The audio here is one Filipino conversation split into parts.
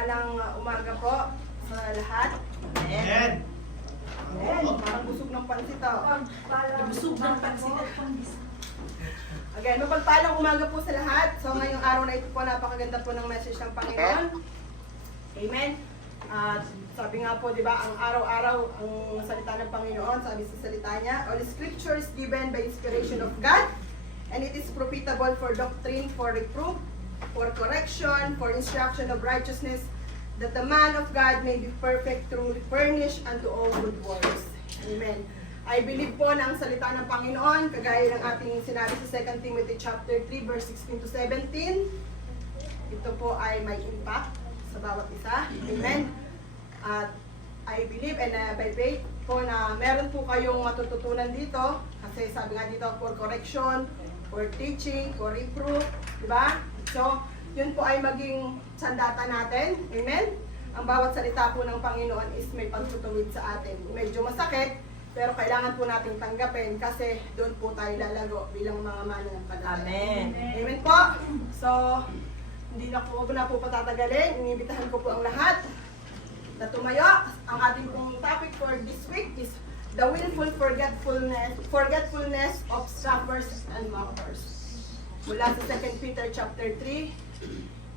Mapagpalang umaga po sa lahat. Amen. Amen. Parang busog ng pansit ah. Busog ng pansit at pandis. Again, mapagpalang umaga po sa lahat. So ngayong araw na ito po, napakaganda po ng message ng Panginoon. Amen. At sabi nga po, di ba, ang araw-araw ang salita ng Panginoon, sabi sa salita niya, all scripture is given by inspiration of God, and it is profitable for doctrine, for reproof, for correction, for instruction of righteousness, that the man of God may be perfect, truly furnished unto all good works. Amen. I believe po na ang salita ng Panginoon, kagaya ng ating sinabi sa 2 Timothy chapter 3, verse 16 to 17, ito po ay may impact sa bawat isa. Amen. At I believe and by faith po na meron po kayong matututunan dito, kasi sabi nga dito, for correction, for teaching, for reproof, di ba? So, yun po ay maging sandata natin. Amen? Ang bawat salita po ng Panginoon is may pagtutuwid sa atin. Medyo masakit, pero kailangan po nating tanggapin kasi doon po tayo lalago bilang mga mananampalataya. Amen. Amen po. So, hindi na po patatagalin. Inibitahan ko po ang lahat na tumayo. Ang ating pong topic for this week is the willful forgetfulness of scoffers and mockers. Mula sa 2 Peter chapter 3,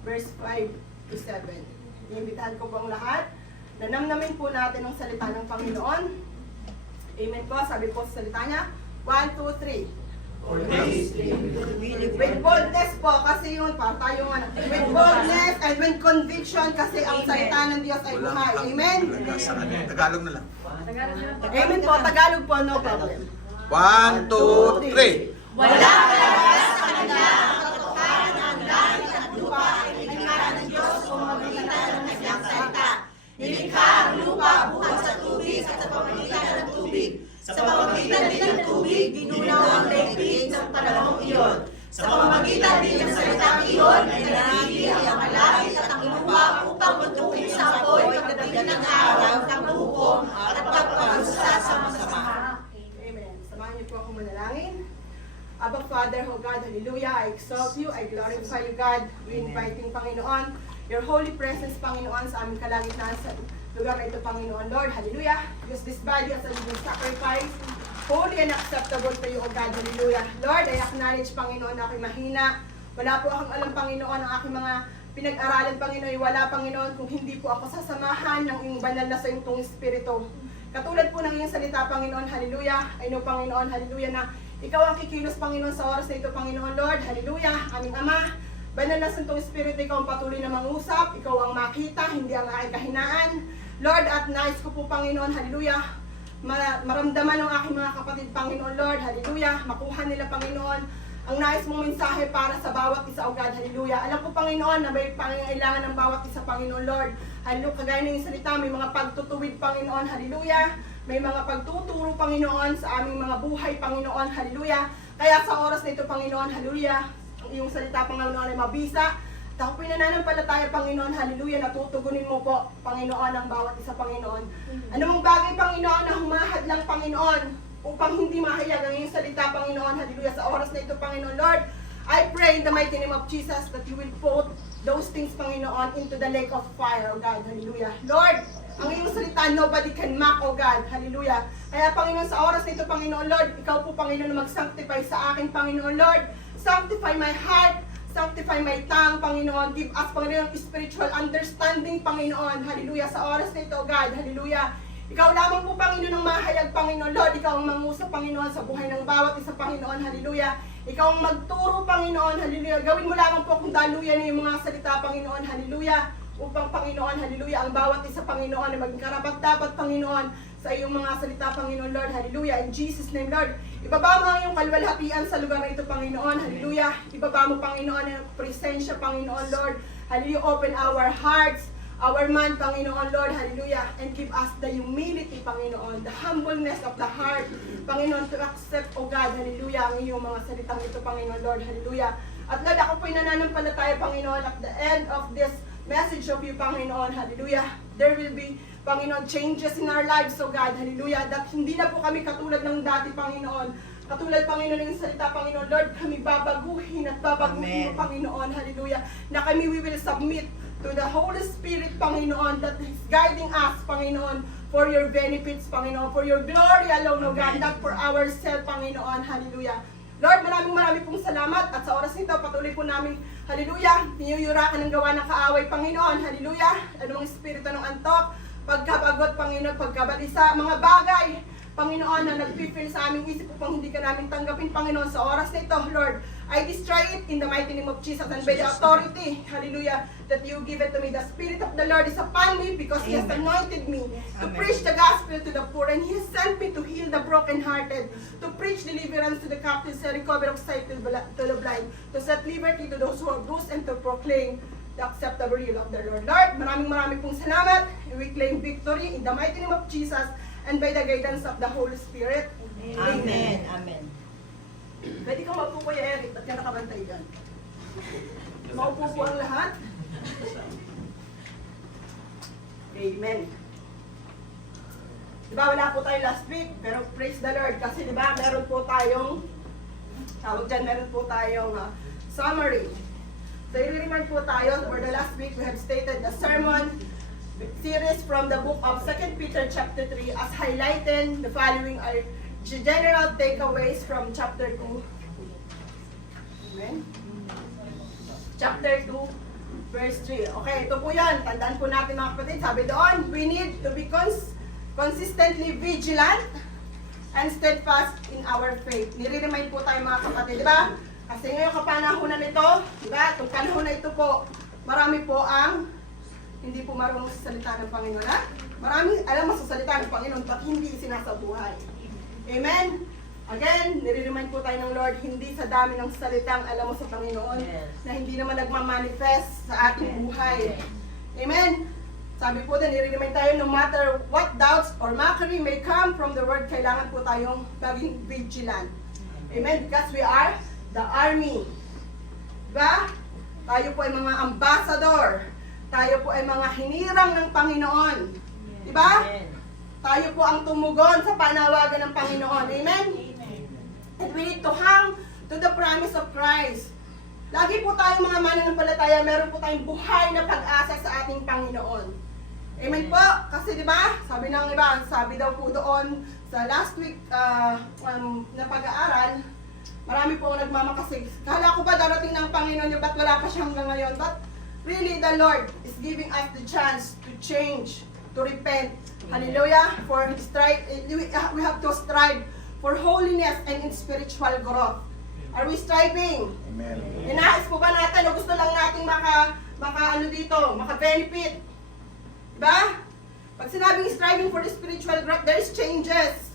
verse 5 to 7. Inibitahan ko po ang lahat na namnamin po natin ang salita ng Panginoon. Amen po. Sabi po sa salita niya, 1, 2, 3. With boldness po, kasi yun, para tayo with boldness and with conviction, kasi ang salita ng Diyos ay buhay. Amen? Tagalog na lang. Amen po, Tagalog po, no problem. 1, 2, 3. Wala sa kanila ang katotohanan ng langit at lupa ay nilikha ng Diyos sa pamamagitan ng kanyang salita. Nilikha ang lupa buhat sa tubig at sa pamamagitan ng tubig. Sa pamamagitan din ng tubig, ginunaw ang daigdig ng panahong iyon. Sa pamamagitan din ng salitang iyon, ay nanatili ang langit at ang lupa upang tutukin sa apoy pagdating ng araw ng hukom at pagparusa sa masama. Amen. Samahan niyo po ako manalangin. Abba Father, oh God, hallelujah, I exalt you, I glorify you, God. We invite you, Panginoon, your holy presence, Panginoon, sa aming kalagitnaan sa lugar na ito, Panginoon, Lord, hallelujah. Use this body as a living sacrifice, holy and acceptable to you, O God, hallelujah. Lord, I acknowledge, Panginoon, na aking mahina. Wala po akong alam, Panginoon, ang aking mga pinag-aralan, Panginoon, wala, Panginoon, kung hindi po ako sasamahan ng iyong banal na sa iyong Espiritu. Katulad po ng iyong salita, Panginoon, hallelujah. I know, Panginoon, hallelujah, na ikaw ang kikilos, Panginoon, sa oras na ito, Panginoon, Lord, hallelujah, aming Ama. Banal na Santong Espiritu, ikaw ang patuloy na mangusap, ikaw ang makita, hindi ang aking kahinaan. Lord, at nais ko po, Panginoon, hallelujah, maramdaman ng aking mga kapatid, Panginoon, Lord, hallelujah, makuha nila, Panginoon, ang nais mong mensahe para sa bawat isa, O God, hallelujah. Alam ko, Panginoon, na may pangangailangan ng bawat isa, Panginoon, Lord. Hallelujah, kagaya ng iyong salita, may mga pagtutuwid, Panginoon, hallelujah. May mga pagtuturo, Panginoon, sa aming mga buhay, Panginoon, hallelujah. Kaya sa oras na ito, Panginoon, hallelujah, ang iyong salita, Panginoon, ay mabisa. At ako pinananampalataya, Panginoon, hallelujah, natutugunin mo po, Panginoon, ang bawat isa, Panginoon. Anumang bagay, Panginoon, na humahad lang, Panginoon, upang hindi mahayag ang iyong salita, Panginoon, hallelujah, sa oras na ito, Panginoon, Lord, I pray in the mighty name of Jesus that you will put those things, Panginoon, into the lake of fire, O God, hallelujah. Lord, ang iyong salita, nobody can mock, O God, hallelujah. Kaya, Panginoon, sa oras na ito, Panginoon, Lord, ikaw po, Panginoon, na mag-sanctify sa akin, Panginoon, Lord, sanctify my heart, sanctify my tongue, Panginoon. Give us, Panginoon, spiritual understanding, Panginoon. Hallelujah. Sa oras na ito, God. Hallelujah. Ikaw lamang po, Panginoon, ang mahayag, Panginoon. Lord, ikaw ang mangusap, Panginoon, sa buhay ng bawat isa, Panginoon. Hallelujah. Ikaw ang magturo, Panginoon. Hallelujah. Gawin mo lamang po kung daluyan na yung mga salita, Panginoon. Hallelujah. Upang, Panginoon, hallelujah, ang bawat isa, Panginoon, na maging karapat-dapat, Panginoon, sa iyong mga salita, Panginoon, Lord. Hallelujah. In Jesus' name, Lord. Ibaba mo ang iyong kalwalhatian sa lugar na ito, Panginoon. Hallelujah. Ibaba mo, Panginoon, ang presensya, Panginoon, Lord. Hallelujah. Open our hearts, our mind, Panginoon, Lord. Hallelujah. And give us the humility, Panginoon, the humbleness of the heart, Panginoon, to accept, O God, hallelujah, ang iyong mga salitang ito, Panginoon, Lord. Hallelujah. At Lord, ako po'y nananampalataya, Panginoon, at the end of this message of you, Panginoon, hallelujah, there will be, Panginoon, changes in our lives, O God, hallelujah, that hindi na po kami katulad ng dati, Panginoon. Katulad, Panginoon, ng salita, Panginoon, Lord, kami babaguhin at babaguhin mo, Panginoon, hallelujah, na kami we will submit to the Holy Spirit, Panginoon, that is guiding us, Panginoon, for your benefits, Panginoon, for your glory alone, O God, not for ourselves, Panginoon. Hallelujah. Lord, maraming pong salamat at sa oras nito, patuloy po namin, hallelujah, niyuyurakan ng gawa ng kaaway, Panginoon, hallelujah, anumang espiritu ng antok, pagkapagod, Panginoon, pagkabalisa, mga bagay, Panginoon, na nag-feel sa aming isip upang hindi ka namin tanggapin, Panginoon, sa oras na ito, Lord, I destroy it in the mighty name of Jesus and by the authority, hallelujah, that you give it to me. The Spirit of the Lord is upon me because He has anointed me to preach the gospel to the poor, and He has sent me to heal the brokenhearted, to preach deliverance to the captives, and recovery of sight to the blind, to set liberty to those who are bruised, and to proclaim the acceptable will of the Lord. Lord, maraming pong salamat. We claim victory in the mighty name of Jesus and by the guidance of the Holy Spirit. Amen. Amen. Pwede kang maupo, Kuya Eric. Ba't ka nakabantay dyan? Maupo po ang lahat. Amen. Diba wala po tayo last week, pero praise the Lord. Kasi diba meron po tayong, tawag dyan, meron po tayong summary. So i-remind po tayo, for the last week we have stated the sermon series from the book of 2 Peter chapter 3 as highlighted the following are general takeaways from chapter 2. Amen? Chapter 2, verse 3. Okay, ito po yan. Tandaan po natin mga kapatid. Sabi doon, we need to be consistently vigilant and steadfast in our faith. Nire-remind po tayo mga kapatid, di ba? Kasi ngayong kapanahonan nito, di ba? Itong panahon na ito po, marami po ang hindi po marunong sa salita ng Panginoon. Ha? Marami alam mo sa salita ng Panginoon, but hindi sinasabuhay. Amen? Again, nire-remind po tayo ng Lord, hindi sa dami ng salitang alam mo sa Panginoon, na hindi naman nagmamanifest sa ating buhay. Amen? Sabi po din, nire-remind tayo, no matter what doubts or mockery may come from the word, kailangan po tayong maging vigilant. Amen? Because we are the army. Diba? Tayo po ay mga ambassador. Tayo po ay mga hinirang ng Panginoon. Diba? Tayo po ang tumugon sa panawagan ng Panginoon. Amen? And we need to hang to the promise of Christ. Lagi po tayo mga mananampalataya, meron po tayong buhay na pag-asa sa ating Panginoon. Amen po? Kasi di ba, sabi ng iba, sabi daw po doon sa last week na pag-aaral, marami po nagmamakasig. Kala ko ba darating ng Panginoon niyo, ba't wala pa siya hanggang ngayon? But really the Lord is giving us the chance to change, to repent. Hallelujah! For strive, we have to strive for holiness and in spiritual growth. Are we striving? Amen. Inahas po ba natin o gusto lang nating maka-benefit? Diba? Pag sinabing striving for the spiritual growth, there is changes.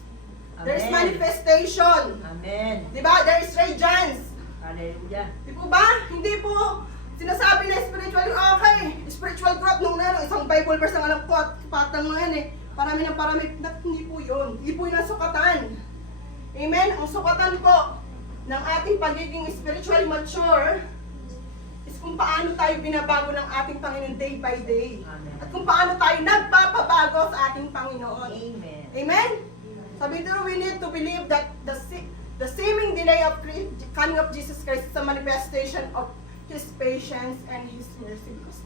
There is manifestation. Amen. Diba? There is radiance. Hallelujah. Di po ba? Hindi po sinasabi na spiritual, okay, spiritual growth nung isang Bible verse ang alam ko at patang mo yan eh. Parami ng parami. Hindi po yun. Hindi po yun ang sukatan. Amen? Ang sukatan po ng ating pagiging spiritually mature is kung paano tayo binabago ng ating Panginoon day by day. Amen. At kung paano tayo nagpapabago sa ating Panginoon. Amen. Amen? Sabi dito, we need to believe that the seeming delay of coming of Jesus Christ is a manifestation of His patience and His mercy. Because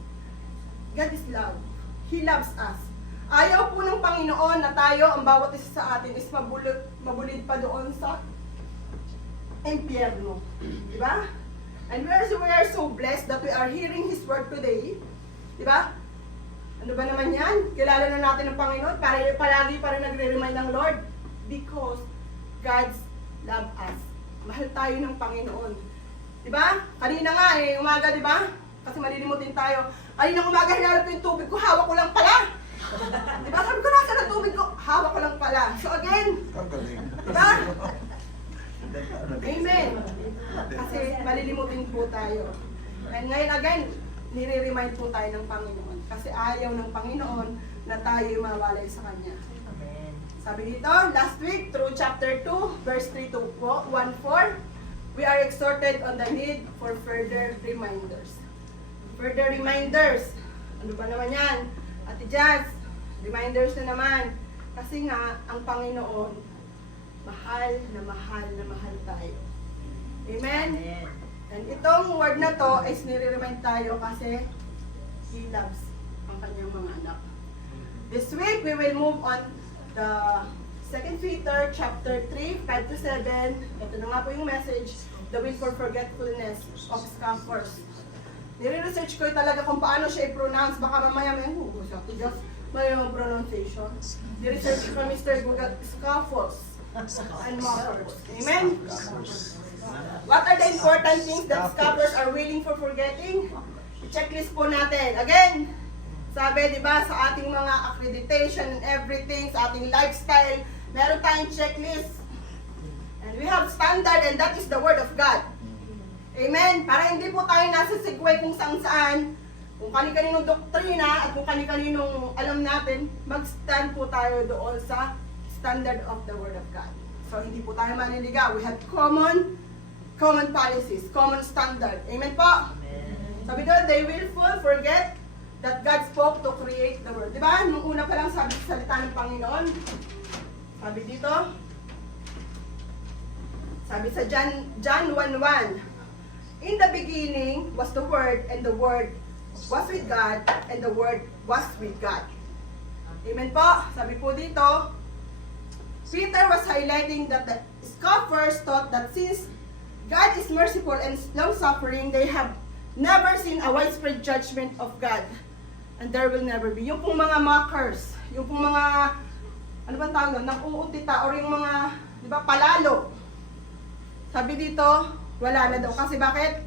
God is love. He loves us. Ayaw po ng Panginoon na tayo, ang bawat isa sa atin is mabulid pa doon sa impyerno. Diba? And we are so blessed that we are hearing His word today. Diba? Ano ba naman yan? Kilala na natin ang Panginoon. Palagi pa rin nagre-remind ng Lord. Because God's love us. Mahal tayo ng Panginoon. Diba? Kanina nga umaga, diba? Kasi malilimutin tayo. Kanina umaga, hinalap ko yung tubig ko, hawak ko lang pala. Diba? Sabi ko, nasa na tubig ko, hawak ko lang pala. So again, diba? Amen. Kasi malilimutin po tayo. And ngayon again, nire-remind po tayo ng Panginoon. Kasi ayaw ng Panginoon na tayo mawalay sa Kanya. Amen. Sabi dito, last week, through chapter 2, verse 3 to 1-4, we are exhorted on the need for further reminders. Further reminders. Ano ba naman yan? Ate Jazz, reminders na naman. Kasi nga, ang Panginoon, mahal na mahal na mahal tayo. Amen? Amen. And itong word na to is nire-remind tayo kasi He loves ang kanyang mga anak. This week, we will move on the 2 Peter chapter 3, 5 to 7. Ito na nga po yung message, the will for forgetfulness of scoffers. Nire-research ko talaga kung paano siya i-pronounce. Baka mamaya may hugo siya. Just may yung pronunciation. Nire-research ko Mr. Google, scoffers and mockers. Amen? What are the important things that scoffers are willing for forgetting? I-checklist po natin. Again, sabi, di ba, sa ating mga accreditation and everything, sa ating lifestyle, meron tayong checklist. And we have standard, and that is the Word of God. Amen? Para hindi po tayo nasa segue kung saan-saan, kung kani-kaninong doktrina at kung kani-kaninong alam natin, mag-stand po tayo doon sa standard of the Word of God. So, hindi po tayo maniligaw. We have common policies, common standard. Amen po? Sabi doon, they will forget that God spoke to create the world. Diba? Nung una pa lang sabi sa salita ng Panginoon, sabi dito, sabi sa John 1:1, in the beginning was the Word, and the Word was with God, and the Word was with God. Amen po? Sabi po dito, Peter was highlighting that the scoffers thought that since God is merciful and long-suffering, they have never seen a widespread judgment of God. And there will never be. Yung pong mga mockers, yung pong mga, ano bang tawag doon, nang-uutita, or yung mga, di ba, palalo. Sabi dito, wala na daw. Kasi bakit?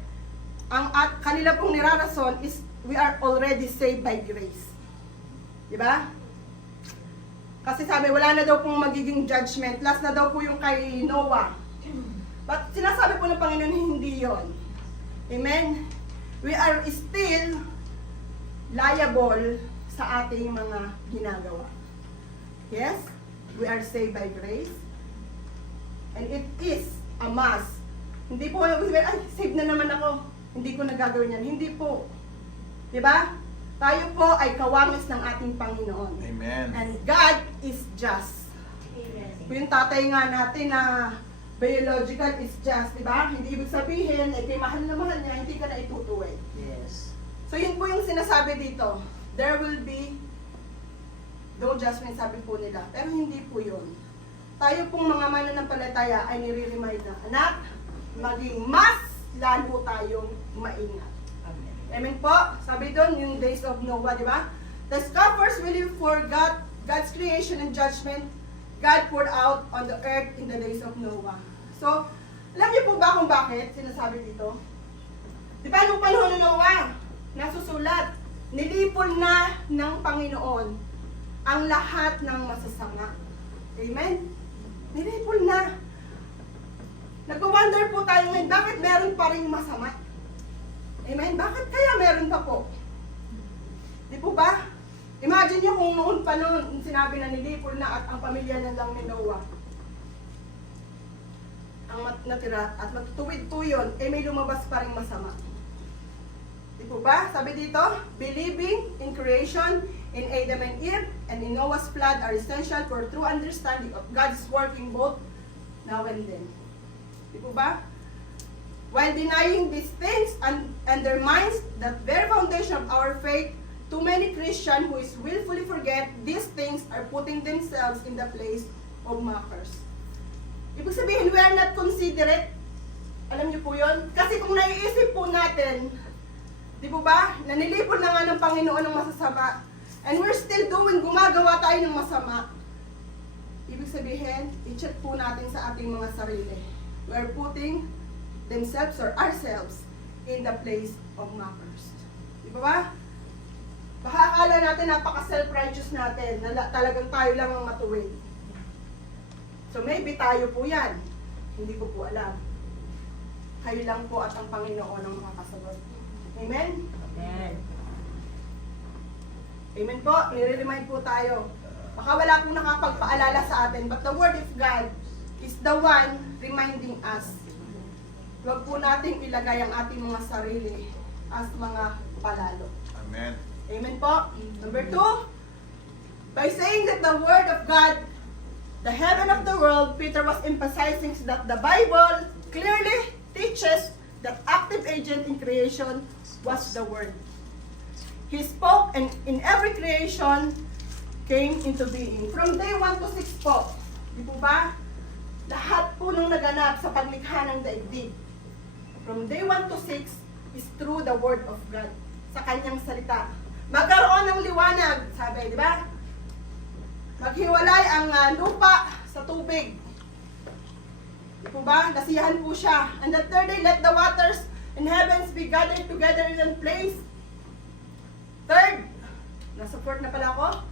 Ang kanila pong nirarason is, we are already saved by grace. Di ba? Kasi sabi, wala na daw pong magiging judgment. Last na daw po yung kay Noah. But sinasabi po ng Panginoon, hindi yon. Amen? We are still liable sa ating mga ginagawa. Yes? We are saved by grace. And it is a must. Hindi po kayo sabihin, ay, saved na naman ako. Hindi ko nagagawin yan. Hindi po. Diba? Tayo po ay kawangis ng ating Panginoon. Amen. And God is just. Yung tatay nga natin na biological is just, diba? Hindi ibig sabihin, eh, kay mahal na mahal niya, hindi ka na itutuwid. Yes. So yun po yung sinasabi dito. There will be no judgment, sabi po nila. Pero hindi po yun. Tayo pong mga mananampalataya ay nire-remind na, anak, maging mas lalo tayong maingat. Amen po. Sabi doon, yung days of Noah, di ba? The scoffers really forgot God's creation and judgment God poured out on the earth in the days of Noah. So, alam niyo po ba kung bakit sinasabi dito? Di ba nung panahon ng Noah, nasusulat, nilipol na ng Panginoon ang lahat ng masasama. Amen? Nilipol na. Nagwa-wonder po tayo ngayon, bakit meron pa rin masama? Amen? Bakit kaya meron pa po? Di po ba? Imagine nyo kung noon pa noon, sinabi na nilipol na at ang pamilya na lang ni Noah ang natira at matutuwid po yun, eh may lumabas pa rin masama. Di po ba? Sabi dito, believing in creation, in Adam and Eve, and in Noah's flood are essential for true understanding of God's working both now and then. Di po ba? While denying these things and undermines the very foundation of our faith, too many Christians who is willfully forget these things are putting themselves in the place of mockers. Ibig sabihin, we are not considerate. Alam niyo po yun? Kasi kung naiisip po natin, di po ba, nanilipon na nga ng Panginoon ng masasama, and we're still gumagawa tayo ng masama. Ibig sabihin, i-check po natin sa ating mga sarili. We are putting themselves or ourselves in the place of mockers. Di ba? Baka akala natin napaka-self-righteous natin, na talagang tayo lang ang matuwid. So maybe tayo po yan. Hindi ko po alam. Kayo lang po at ang Panginoon ang makakasagot. Amen? Amen. Amen po. Nire-remind po tayo. Baka wala pong nakapagpaalala sa atin, but the Word of God is the one reminding us. Huwag po nating ilagay ang ating mga sarili as mga palalo. Amen. Amen po. Number 2, by saying that the Word of God, the heaven of the world, Peter was emphasizing that the Bible clearly teaches that active agent in creation was the Word. He spoke and in every creation came into being. From day 1 to 6 po, di po ba? Lahat po nung naganap sa paglikha ng daigdig. From day 1 to 6 is through the Word of God, sa kanyang salita. Magkaroon ng liwanag, sabi, di ba? Maghiwalay ang lupa sa tubig. Di po ba? Nasiyahan po siya. And the third day, let the waters in heavens be gathered together in one place. Third, nasa fourth na pala ako.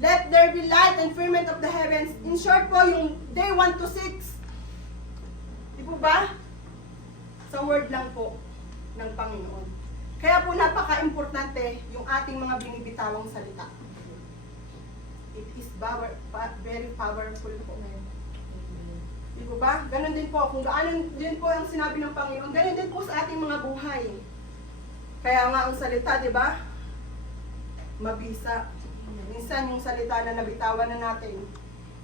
Let there be light and firmament of the heavens. In short po, yung day 1 to 6. Di po ba? Sa word lang po ng Panginoon. Kaya po napaka-importante yung ating mga binibitawang salita. It is very powerful po ngayon. Di po ba? Ganon din po. Kung gaano din po ang sinabi ng Panginoon, ganon din po sa ating mga buhay. Kaya nga ang salita, di ba? Mabisa. Minsan yung salita na nabitawan na natin,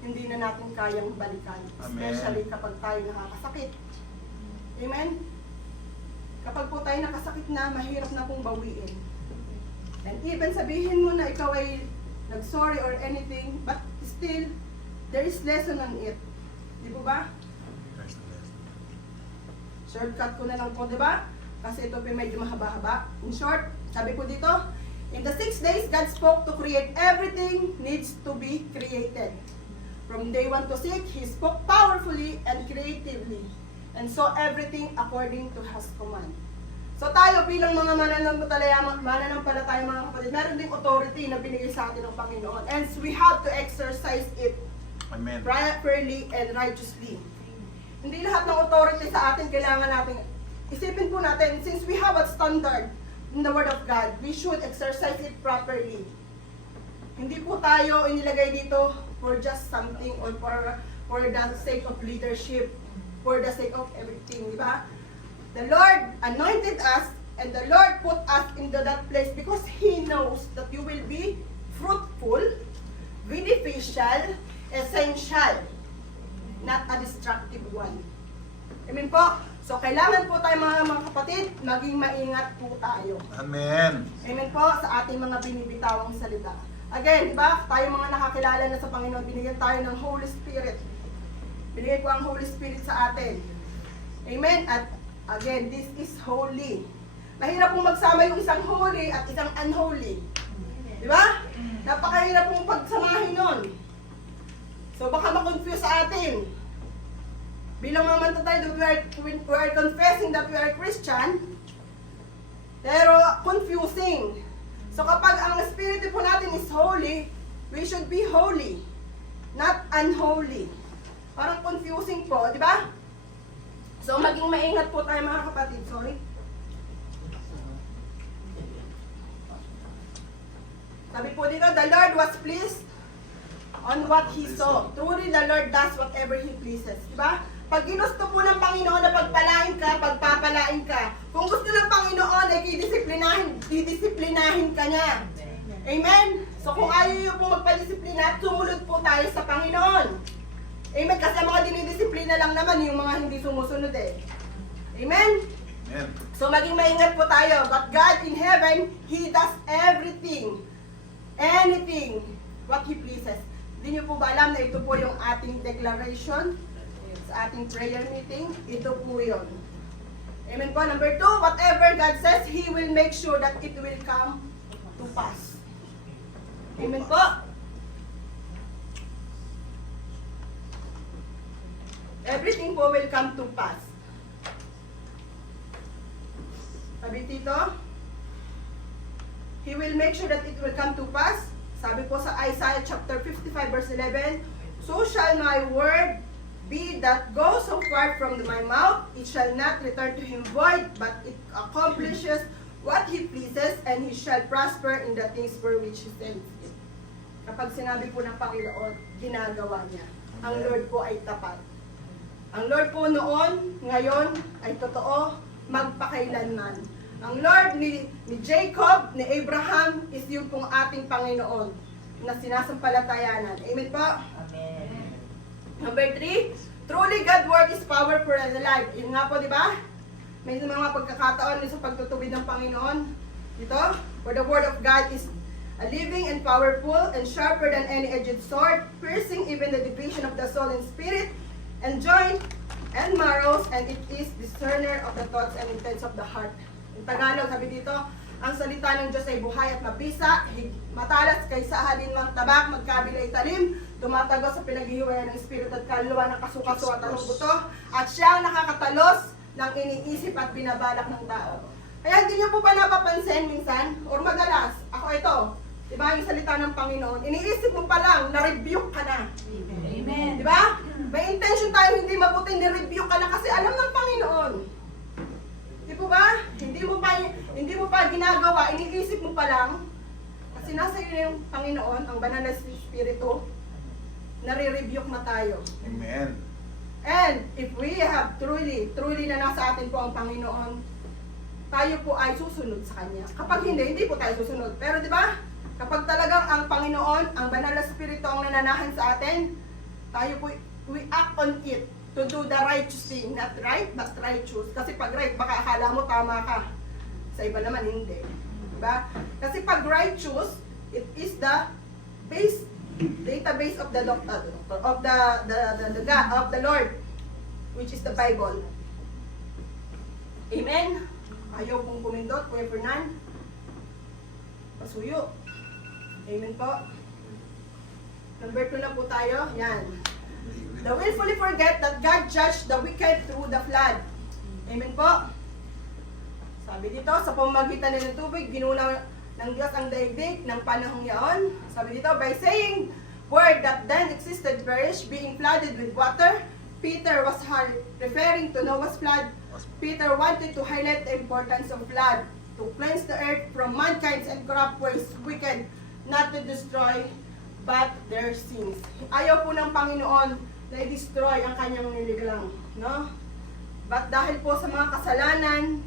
hindi na natin kayang balikan. Amen. Especially kapag tayo nakakasakit. Amen? Kapag po tayo nakasakit na, mahirap na pong bawiin. And even sabihin mo na ikaw ay nag-sorry or anything, but still, there is lesson on it. Di po ba? Shortcut ko na lang po, di ba? Kasi ito po medyo mahaba-haba. In short, sabi ko dito, in the 6 days, God spoke to create everything needs to be created. From day 1 to 6, He spoke powerfully and creatively and saw everything according to His command. So tayo bilang mga mananampalataya mga kapatid, meron ding authority na binigay sa atin ng Panginoon. And we have to exercise it Amen. properly and righteously. Hindi lahat ng authority sa atin kailangan natin. Isipin po natin, since we have a standard in the Word of God, we should exercise it properly. Hindi po tayo inilagay dito for just something or for the sake of leadership, for the sake of everything, di ba? The Lord anointed us and the Lord put us into that place because He knows that you will be fruitful, beneficial, essential, not a destructive one. Amen po? So, kailangan po tayo mga kapatid, maging maingat po tayo. Amen. Amen po sa ating mga binibitawang salita. Again, di ba? Tayo mga nakakilala na sa Panginoon, binigyan tayo ng Holy Spirit. Binigay po ang Holy Spirit sa atin. Amen? At again, this is holy. Mahirap pong magsama yung isang holy at isang unholy. Di ba? Napakahirap pong pagsamahin nun. So, baka ma-confuse sa atin. Bilang mga mantatay, we are confessing that we are Christian, pero confusing. So kapag ang espiritu po natin is holy, we should be holy, not unholy. Parang confusing po, di ba? So maging maingat po tayo mga kapatid. Sorry. Sabi po dito, the Lord was pleased on what He saw. Truly, the Lord does whatever He pleases. Di ba? Pag ginusto po ng Panginoon na pagpalain ka, pagpapalain ka. Kung gusto ng Panginoon ay didisiplinahin ka niya. Amen? So kung ayaw niyo po magpadisiplina, sumunod po tayo sa Panginoon. Amen? Kasi ang mga dinidisiplina lang naman yung mga hindi sumusunod eh. Amen? Amen. So maging maingat po tayo. But God in heaven, He does everything, anything, what He pleases. Hindi niyo po ba alam na ito po yung ating declaration sa ating prayer meeting? Ito po yun. Amen po. Number 2, whatever God says, He will make sure that it will come to pass. Amen po. Everything po will come to pass. Sabi dito, He will make sure that it will come to pass. Sabi po sa Isaiah chapter 55 verse 11, so shall my word be that goes so far from my mouth, it shall not return to Him void, but it accomplishes what He pleases, and He shall prosper in the things for which He sends it. Kapag sinabi po ng Panginoon, ginagawa niya. Ang Lord po ay tapat. Ang Lord po noon, ngayon, ay totoo, magpakailanman. Ang Lord ni Jacob, ni Abraham, is yung pong ating Panginoon na sinasampalatayanan. Amen po? Amen. Number 3, truly God's word is powerful and alive. Yun nga po, di ba? May mga pagkakataon sa pagtutubid ng Panginoon. Dito, For the word of God is a living and powerful and sharper than any edged sword, piercing even the division of the soul and spirit, and joint and marrows, and it is discerner of the thoughts and intents of the heart. In Tagalog, sabi dito, ang salita ng Diyos ay buhay at mabisa, matalas kaysa halin ng tabak, magkabila ay talim, tumatagos sa pinaghihiwayan ng espiritu at kaluluwa ng kasukaso at anong buto, at siya ang nakakatalos ng iniisip at binabalak ng tao. Kaya hindi niyo po ba napapansin minsan, or madalas, ako ito, diba, yung salita ng Panginoon, iniisip mo pa lang, na-rebuke ka na. Amen. Diba? May intention tayo hindi mabuti, ni-review ka na kasi alam ng Panginoon. Di po ba? Hindi mo pa ginagawa, iniisip mo pa lang. Kasi nasa iyo yung Panginoon, ang banal na Espiritu, nare-rebuke na tayo. Amen. And if we have truly na nasa atin po ang Panginoon, tayo po ay susunod sa Kanya. Kapag hindi po tayo susunod. Pero di ba? Kapag talagang ang Panginoon, ang banal na Espiritu ang nananahan sa atin, tayo po, we act on it to do the righteous thing. Not right, but righteous. Kasi pag right, baka akala mo tama ka. Sa iba naman, hindi. Diba? Kasi pag righteous, it is the database of the God, of the Lord, which is the Bible. Amen? Ayaw pong pumindot, Kuya Fernan. Pasuyo. Amen po. Number 2 na po tayo. Yan. The willfully forget that God judged the wicked through the flood. Amen po. Sabi dito, sa pamamagitan ng tubig, ginuna ng Diyos ang daigdig ng panahong yaon. Sabi dito, by saying word that then existed perished, being flooded with water, Peter was referring to Noah's flood. Peter wanted to highlight the importance of flood, to cleanse the earth from mankind's and corrupt ways, wicked, not to destroy, but their sins. Ayaw po ng Panginoon na i-destroy ang kanyang niliglang, no? But dahil po sa mga kasalanan,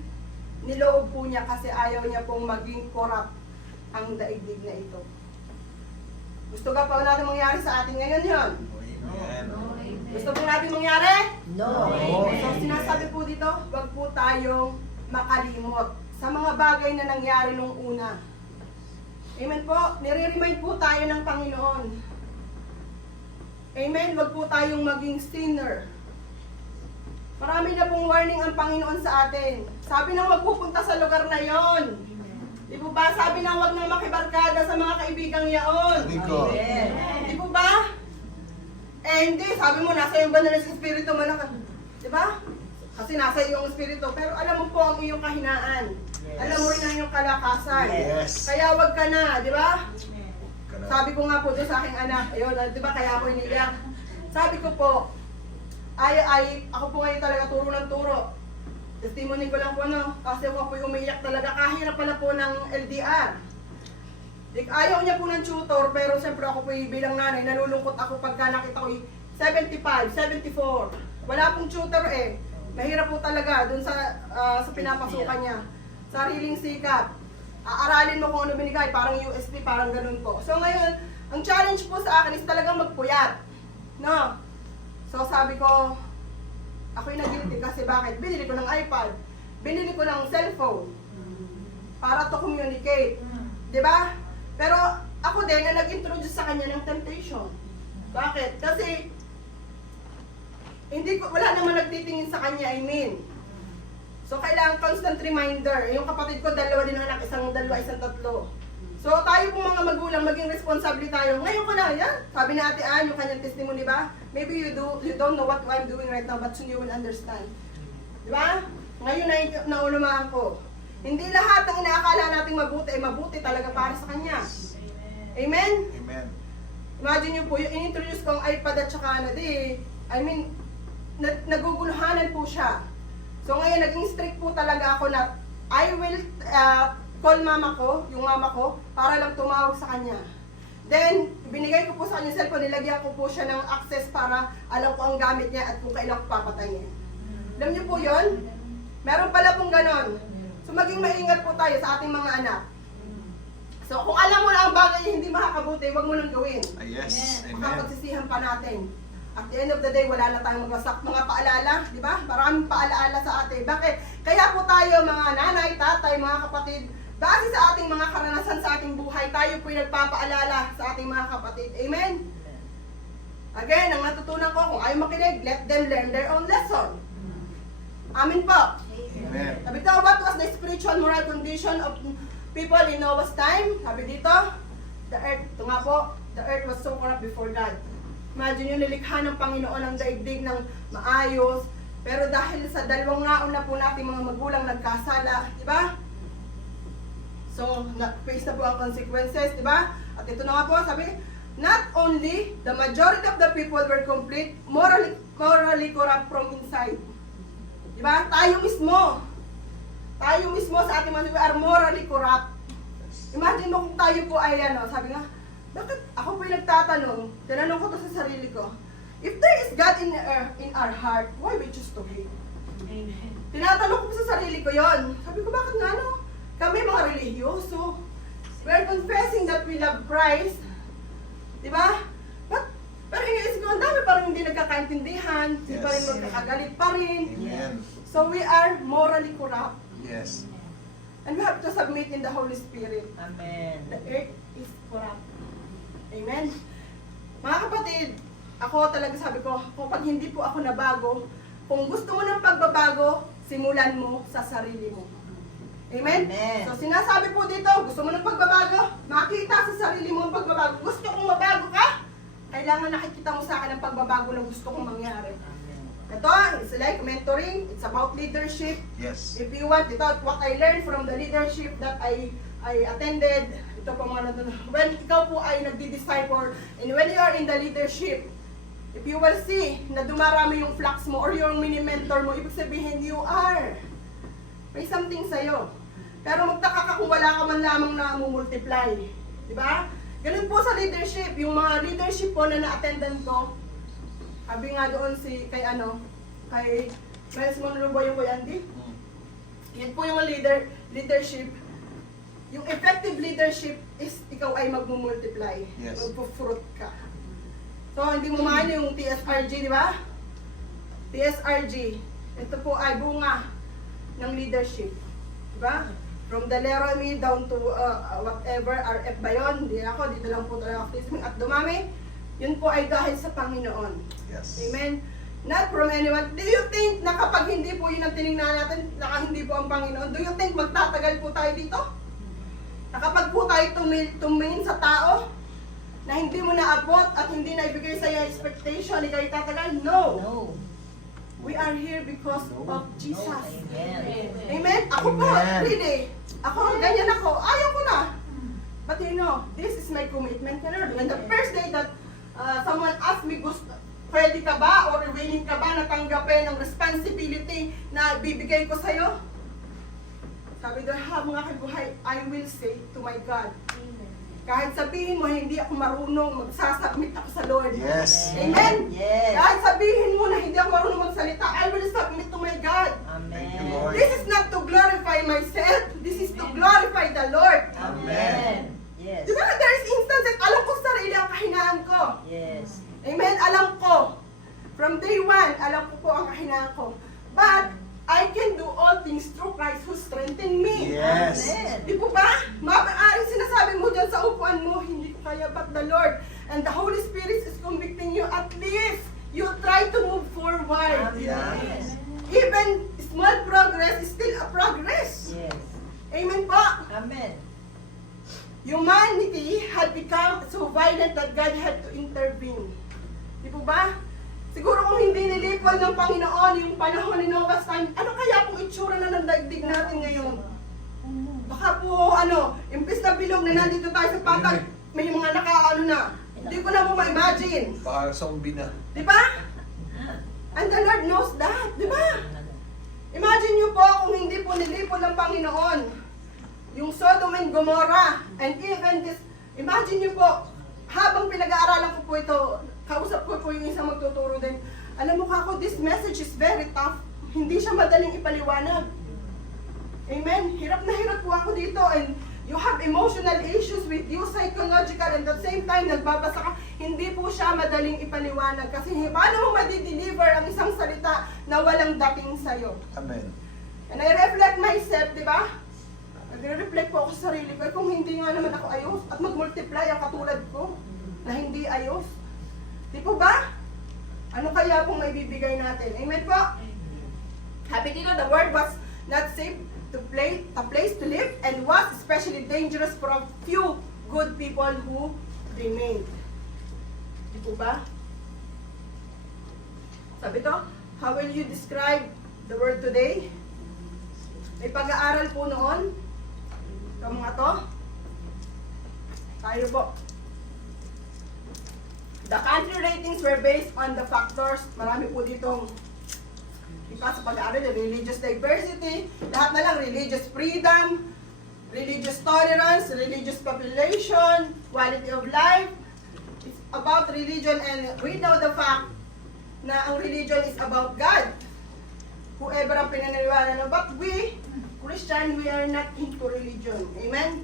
niloob po niya kasi ayaw niya pong maging corrupt ang daigdig na ito. Gusto ka pa natin mangyari sa atin ngayon yun? Amen. Gusto po natin mangyari? No. So sinasabi po dito, wag po tayong makalimot sa mga bagay na nangyari nung una. Amen po? Nire-remind po tayo ng Panginoon. Amen? Wag po tayong maging sinner. Marami na pong warning ang Panginoon sa atin. Sabi na wag pupunta sa lugar na yon. Di po ba? Sabi na wag nang makibarkada sa mga kaibigang yaon. Sabi ko. Di po ba? Eh hindi, sabi mo nasa yung banal na espiritu mo na. Di ba? Kasi nasa iyong espiritu. Pero alam mo po ang iyong kahinaan. Alam mo rin ang iyong kalakasan. Yes. Kaya wag ka na, di ba? Kana. Sabi ko nga po doon sa aking anak, ayun, di ba kaya ako iniiyak? Sabi ko po, ako po ngayon talaga turo ng turo. Testimony ko lang po kasi ako po umiiyak talaga, kahirap pala po ng LDR. Ayaw niya po ng tutor, pero siyempre ako po bilang nanay, nalulungkot ako pagka nakita ko 75, 74. Wala pong tutor eh. Mahirap po talaga dun sa pinapasukan niya. Sariling sikap. Aaralin mo kung ano binigay, parang USD, parang ganun po. So ngayon, ang challenge po sa akin is talagang magpuyat. No? So sabi ko, ako'y nag-guilty kasi bakit? Binili ko ng iPad, binili ko ng cellphone para to communicate. Diba? Pero ako din na nag-introduce sa kanya ng temptation. Bakit? Kasi wala naman nagtitingin sa kanya, I mean. So, kailangan constant reminder. Yung kapatid ko, dalawa din ang anak, isang tatlo. So, tayo pong mga magulang, maging responsable tayo. Ngayon ko na, yan. Sabi ni Ate Ann, yung kanyang testimony, ba? Maybe you don't know what I'm doing right now, but soon you will understand. Di ba? Ngayon na naunamaan ko. Hindi lahat ng inaakala nating mabuti ay mabuti talaga para sa Kanya. Amen? Amen. Imagine nyo po, yung in-introduce ko ang iPad at saka naguguluhanan po siya. So ngayon, naging strict po talaga ako na I will call yung mama ko, para lang tumawag sa kanya. Then, binigay ko po sa kanya cellphone, nilagyan ko po siya ng access para alam ko ang gamit niya at kung kailan ko papatayin. Alam niyo po yun? Meron pala pong ganon. So maging maingat po tayo sa ating mga anak. So kung alam mo na ang bagay na hindi makakabuti, huwag mo nang gawin. Yes. Amen. Makapagsisihan pa natin. At the end of the day, wala na tayong magwasak. Mga paalala, di ba? Maraming paalaala sa atin. Bakit? Kaya po tayo, mga nanay, tatay, mga kapatid, base sa ating mga karanasan sa ating buhay, tayo po'y nagpapaalala sa ating mga kapatid. Amen? Again, ang natutunan ko, kung ayaw makinig, let them learn their own lesson. Amen po. Amen. Sabi ko, what was the spiritual moral condition of people in Noah's time? Sabi dito, the earth, ito nga po, the earth was so corrupt before God. Imagine yung nilikha ng Panginoon ang daigdig ng maayos, pero dahil sa dalawang naon na po natin mga magulang nagkasala, di ba? So, face na po ang consequences, di ba? At ito na nga po, sabi, not only the majority of the people were complete, morally corrupt from inside. Di ba? Tayo mismo sa ating mga, we are morally corrupt. Imagine mo kung tayo po ay ano, sabi nga, bakit ako po yung nagtatanong, tinanong ko to sa sarili ko, if there is God in our heart, why we choose to hate? Amen. Tinatanong ko sa sarili ko yon. Sabi ko, bakit nga ano? Kami mga religyoso. We are confessing that we love Christ. Di ba? Pero iniisip ko, ang dami pa rin hindi nagkakaintindihan, hindi pa rin Yes. magkakagalit pa rin. Amen. So we are morally corrupt. Yes. And we have to submit in the Holy Spirit. Amen. The earth is corrupt. Amen? Mga kapatid, ako talaga sabi ko, kapag hindi po ako nabago, kung gusto mo ng pagbabago, simulan mo sa sarili mo. Amen? Amen. So sinasabi po dito, gusto mo ng pagbabago, makita sa sarili mo ang pagbabago. Gusto kong mabago ka? Kailangan nakikita mo sa akin ang pagbabago na gusto kong mangyari. Amen. Ito, it's like mentoring, it's about leadership. Yes. If you want, ito, what I learned from the leadership that I attended, ito po mga nandun. When ikaw po ay nagdi-disciple, and when you are in the leadership, if you will see na dumarami yung flocks mo or yung mini-mentor mo, ibig sabihin you are. May something sa'yo. Pero magtaka ka kung wala ka man lamang na multiply. Di ba? Ganun po sa leadership. Yung mga leadership po na na-attendan ko, sabi nga doon kay Miles Monroe ba yung Kuya Andy? Yan po yung leadership. Yung effective leadership is ikaw ay magmumultiply. Yes. Magpo-fruit ka. So, hindi mo maano yung TSRG, di ba? TSRG. Ito po ay bunga ng leadership. Di ba? From the Leroy down to whatever, RF ba yun? Hindi ako, dito lang po talaga ako. At dumami, yun po ay dahil sa Panginoon. Yes. Amen? Not from anyone. Do you think na kapag hindi po yun ang tinignan natin, na hindi po ang Panginoon, do you think magtatagal po tayo dito? Na kapag po tayo tumingin sa tao, na hindi mo naabot at hindi na ibigay sa iyo expectation, ikaw tatagal? No. No. We are here because of Jesus. Amen. Amen? Ako po, Amen. really. Ako, ganyan ako. Ayaw ko na. But you know, this is my commitment to Lord. When the first day that someone asked me, pwede ka ba or willing ka ba na tanggapin ang responsibility na bibigay ko sa'yo? Sabi doon, mga kabuhay, I will say to my God, kahit sabihin mo hindi ako marunong, magsasubmit ako sa Lord. Yes. Amen? Yes. Kahit sabihin mo na hindi ako marunong magsalita, I will submit to my God. Thank you, Amen. Lord. This is not to glorify myself, this is to glorify the Lord. Amen. Yes. Di ba, there is instances, alam ko sa sarili ang kahinaan ko. Yes. Amen? Alam ko. From day one, alam ko po ang kahinaan ko. But, I can do all things through Christ who strengthened me. Yes. Amen. Di po ba? Maaaring sinasabi mo dyan sa upuan mo, hindi ko kaya, but the Lord and the Holy Spirit is convicting you. At least, you try to move forward. Amen. Even small progress is still a progress. Yes. Amen po? Amen. Humanity had become so violent that God had to intervene. Di po ba? Siguro kung hindi nilipol ng Panginoon yung panahon ni Noah's time, ano kaya kung itsura na ng daigdig natin ngayon? Baka po, imbis na bilog na nandito tayo sa patag, may mga na. Hindi ko na po ma-imagine. Baka zombie na. Di ba? And the Lord knows that. Di ba? Imagine nyo po kung hindi po nilipol ng Panginoon yung Sodom and Gomorrah, and even this, imagine nyo po, habang pinag-aaralan ko po ito, kausap ko po yung isang magtuturo din, alam mo kako, this message is very tough. Hindi siya madaling ipaliwanag. Amen? Hirap na hirap po ako dito, and you have emotional issues with you, psychological, and at the same time, nagbabasa ka, hindi po siya madaling ipaliwanag. Kasi paano mo ma-deliver ang isang salita na walang dating sa'yo? Amen. And I reflect myself, di ba? Nagre-reflect po ako sa sarili ko, kung hindi nga naman ako ayos at mag-multiply ang katulad ko na hindi ayos. Di po ba? Ano kaya pong may bibigay natin? Amen po? Happy dito, the word was not safe to play, a place to live and was especially dangerous for a few good people who remained. Di po ba? Sabi to, how will you describe the word today? May pag-aaral po noon. Ito mga to. Tayo po. The country ratings were based on the factors. Marami po ditong ipa sa pag-aaral. Religious diversity. Lahat na lang. Religious freedom. Religious tolerance. Religious population. Quality of life. It's about religion, and we know the fact na ang religion is about God. Whoever ang pinaniniwala na. But we, Christian, we are not into religion. Amen?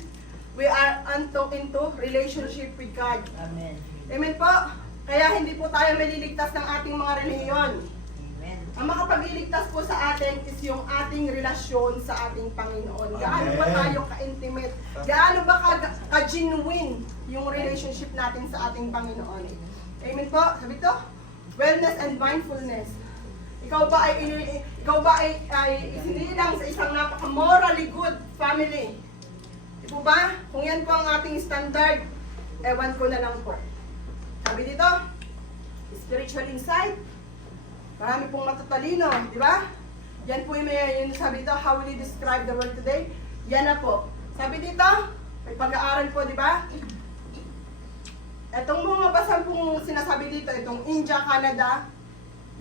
We are into relationship with God. Amen. Amen po? Kaya hindi po tayo maliligtas ng ating mga relihiyon. Amen. Ang makapagliligtas po sa atin is yung ating relasyon sa ating Panginoon. Gaano ba Amen. tayo ka-intimate? Gaano ba ka-genuine yung relationship natin sa ating Panginoon? Amen po? Sabi to? Wellness and mindfulness. Ikaw ba ay isinilang sa isang napaka-morally good family? Di po ba? Kung yan po ang ating standard, ewan ko na lang po. Sabi dito, spiritual insight. Marami pong matatalino, di ba? Yan po yung sabi dito, how will you describe the world today? Yan na po. Sabi dito, may pag-aaral po, di ba? Itong mga basan pong sinasabi dito, itong India, Canada,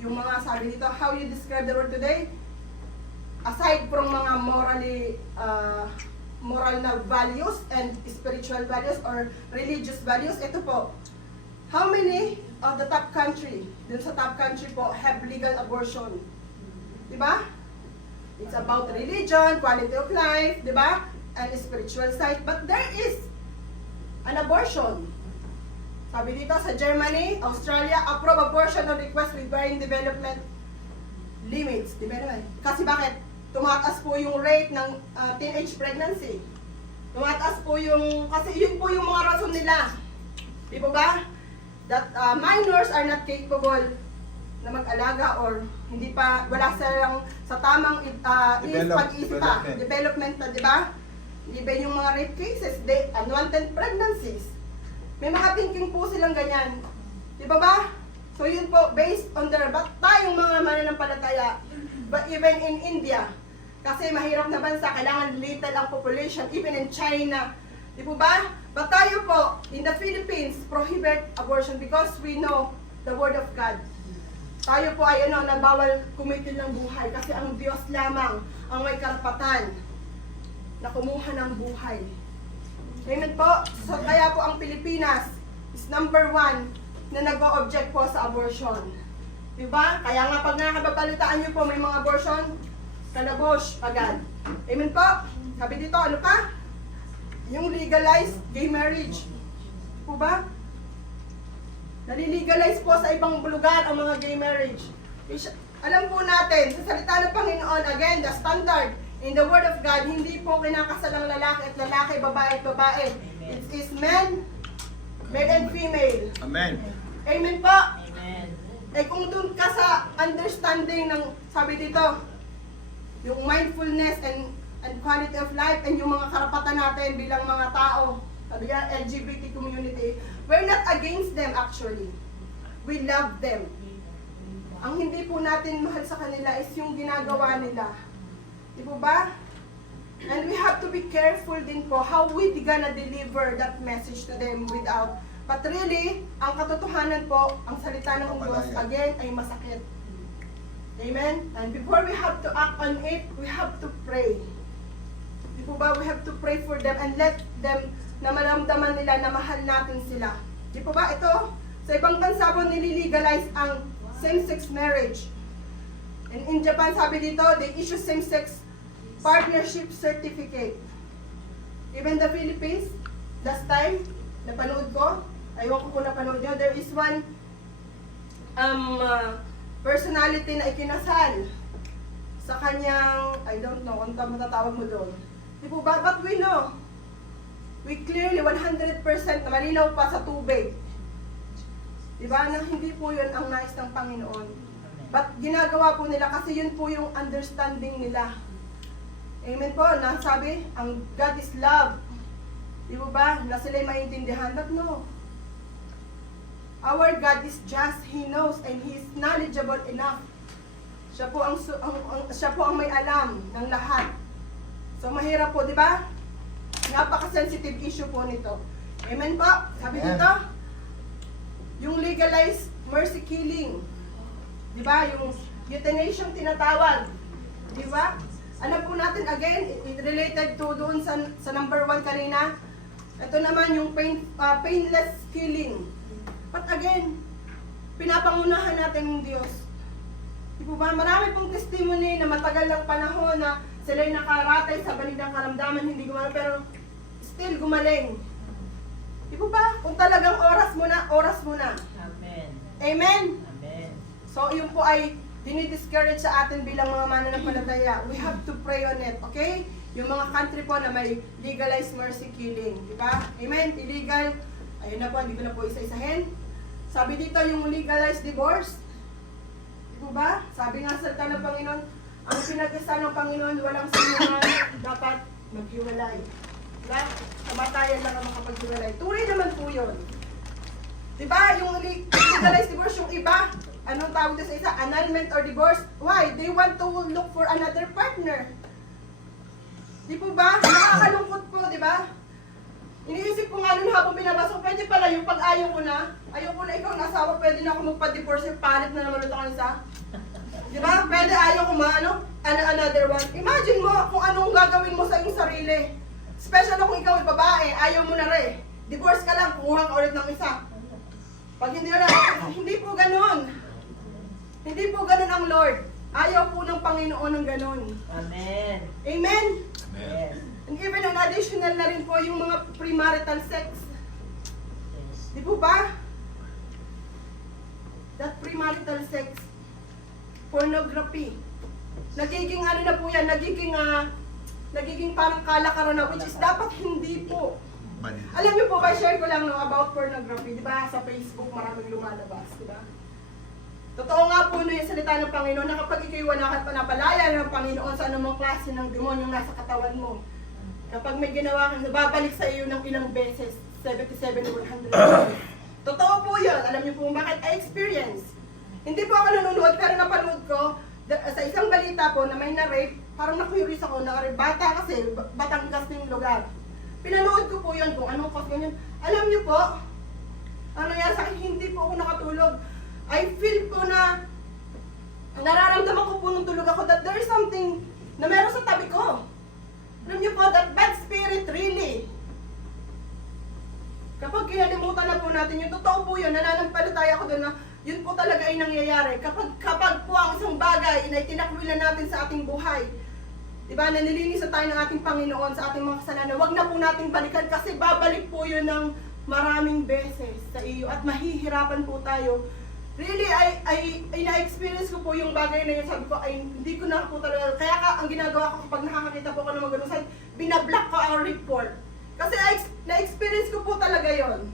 yung mga sabi dito, how you describe the world today? Aside from mga moral na values and spiritual values or religious values, ito po, how many of the top country, dun sa top country po, have legal abortion? Diba? It's about religion, quality of life, diba? And spiritual side. But there is an abortion. Sabi dito sa Germany, Australia, approve abortion on request requiring development limits. Diba naman? Kasi bakit? Tumataas po yung rate ng teenage pregnancy. Tumataas po yung, kasi yun po yung mga rason nila. Di ba ba? That minors are not capable na mag-alaga or hindi pa, wala silang sa tamang pag-isip pa. Development, di ba? Di ba yung mga rape cases, unwanted pregnancies. May mga thinking po silang ganyan. Di ba ba? So yun po, based on their, but tayong mga mananampalataya, but even in India, kasi mahirap na bansa, kailangan little ang population, even in China. Di po ba? But tayo po, in the Philippines, prohibit abortion because we know the word of God. Tayo po ay na bawal kumitil ng buhay kasi ang Diyos lamang ang may karapatan na kumuha ng buhay. Amen po? So kaya po ang Pilipinas is number 1 na nag-o-object po sa abortion. Diba? Kaya nga pag nakababalitaan nyo po may mga abortion, kalabosh, agad. Amen po? Sabi dito, ano pa? Yung legalized gay marriage. Po ba? Nalilegalize po sa ibang lugar ang mga gay marriage. Alam po natin, sa salita ng Panginoon, again, the standard in the Word of God, hindi po kinakasal ang lalaki at lalaki, babae at babae. It is men, male and female. Amen. Amen po? Amen. Eh kung doon ka sa understanding ng, sabi dito, yung mindfulness and quality of life and yung mga karapatan natin bilang mga tao, sabi nga, LGBT community, we're not against them actually. We love them. Ang hindi po natin mahal sa kanila is yung ginagawa nila. Di po ba? And we have to be careful din po how we gonna deliver that message to them without. But really, ang katotohanan po, ang salita ng Diyos, again, ay masakit. Amen? And before we have to act on it, we have to pray. Di po ba? We have to pray for them and let them na maramdaman nila na mahal natin sila. Di po ba? Ito, sa ibang bansa po nililegalize ang same-sex marriage. And in Japan, sabi dito, they issue same-sex partnership certificate. Even the Philippines, last time, napanood ko, aywan ko kung napanood nyo, there is one personality na ikinasal sa kanyang, I don't know kung matatawag mo doon, Di po ba? But we know, we clearly 100% na malinaw pa sa tubig. Di ba? Na hindi po yun ang nais ng Panginoon. But ginagawa po nila kasi yun po yung understanding nila. Amen po, nasabi, ang God is love. Di po ba? Na sila'y maintindihan. But no. Our God is just. He knows and He is knowledgeable enough. Siya po ang may alam ng lahat. So mahirap po, di ba? Napaka-sensitive issue po nito. Amen po? Sabi Amen. dito, yung legalized mercy killing. Di ba? Yung euthanasia tinatawag. Di ba? Alam po natin, again, it related to doon sa number 1 kanina. Ito naman yung painless killing. But again, pinapangunahan natin yung Diyos. Di po ba? Marami pong testimony na matagal ng panahon na sila'y nakaratay sa balid ng karamdaman, hindi gumaling, pero still gumaling. Di po ba? Kung talagang oras mo na, oras mo na. Amen. Amen? Amen. So, yun po ay dinidiscourage sa atin bilang mga mananampalataya. We have to pray on it, okay? Yung mga country po na may legalized mercy killing, di ba? Amen? Illegal. Ayun na po, hindi ko na po isa-isahin. Sabi dito yung legalized divorce. Di po ba? Sabi nga sa salita ng Panginoon, ang pinag-isa ng Panginoon, walang sino dapat maghiwalay. Diba? Kamatayan lang ang makapaghiwalay. Tunay naman po yun. Diba? Yung legalized divorce, yung iba, anong tawag doon sa isa? Annulment or divorce? Why? They want to look for another partner. Di po ba? Nakakalungkot po, di ba? Iniisip ko nga nun habang binabasa, pwede pala yung pag ayaw ko na ikaw ang asawa, pwede na ako magpa-divorce, palit na naman ulit ako isa. Di ba? Pwede ayaw ko another one. Imagine mo kung anong gagawin mo sa iyong sarili. Special na kung ikaw ay babae, ayaw mo na rin. Divorce ka lang, kuha ka ulit ng isa. Pag hindi na, hindi po ganun. Hindi po ganun ang Lord. Ayaw po ng Panginoon ng ganun. Amen. Amen? Yes. And even an additional na rin po yung mga premarital sex. Yes. Di po ba? That premarital sex, pornography. Nagiging ano na po yan, nagiging parang kalakaran na, which is dapat hindi po. Alam niyo po ba, share ko lang no, about pornography, di ba? Sa Facebook maraming lumalabas, di ba? Totoo nga po no, yung salita ng Panginoon na kapag ikaw'y wala ka panapalaya ng Panginoon sa anumang klase ng demonyong nasa katawan mo. Kapag may ginawa kang babalik sa iyo ng ilang beses, 77 or 100 beses. Totoo po yun. Alam niyo po bakit? I experience. Hindi po ako nanonood, pero napanood ko sa isang balita po na may na-rape, parang na-curious ako, na-rape bata kasi, Batangas na yung lugar. Pinanood ko po yun kung anong cause ganyan. Alam niyo po, ano nangyari sa akin, hindi po ako nakatulog. I feel po na, nararamdaman ko po nung tulog ako that there is something na meron sa tabi ko. Alam niyo po, that bad spirit really. Kapag kinalimutan na po natin, yung totoo po yun, nananampalataya ako doon na yun po talaga ay nangyayari. Kapag po ang isang bagay na itinakwilan natin sa ating buhay, diba, nanilinis na tayo ng ating Panginoon sa ating mga kasalanan, wag na po nating balikan kasi babalik po yun ng maraming beses sa iyo at mahihirapan po tayo. Really, ay na-experience ko po yung bagay na yun. Sabi ko, ay hindi ko na po talaga. Kaya ang ginagawa ko kapag nakakakita po ako ng mga ganun site, binablock ko ang report. Kasi na-experience ko po talaga yon.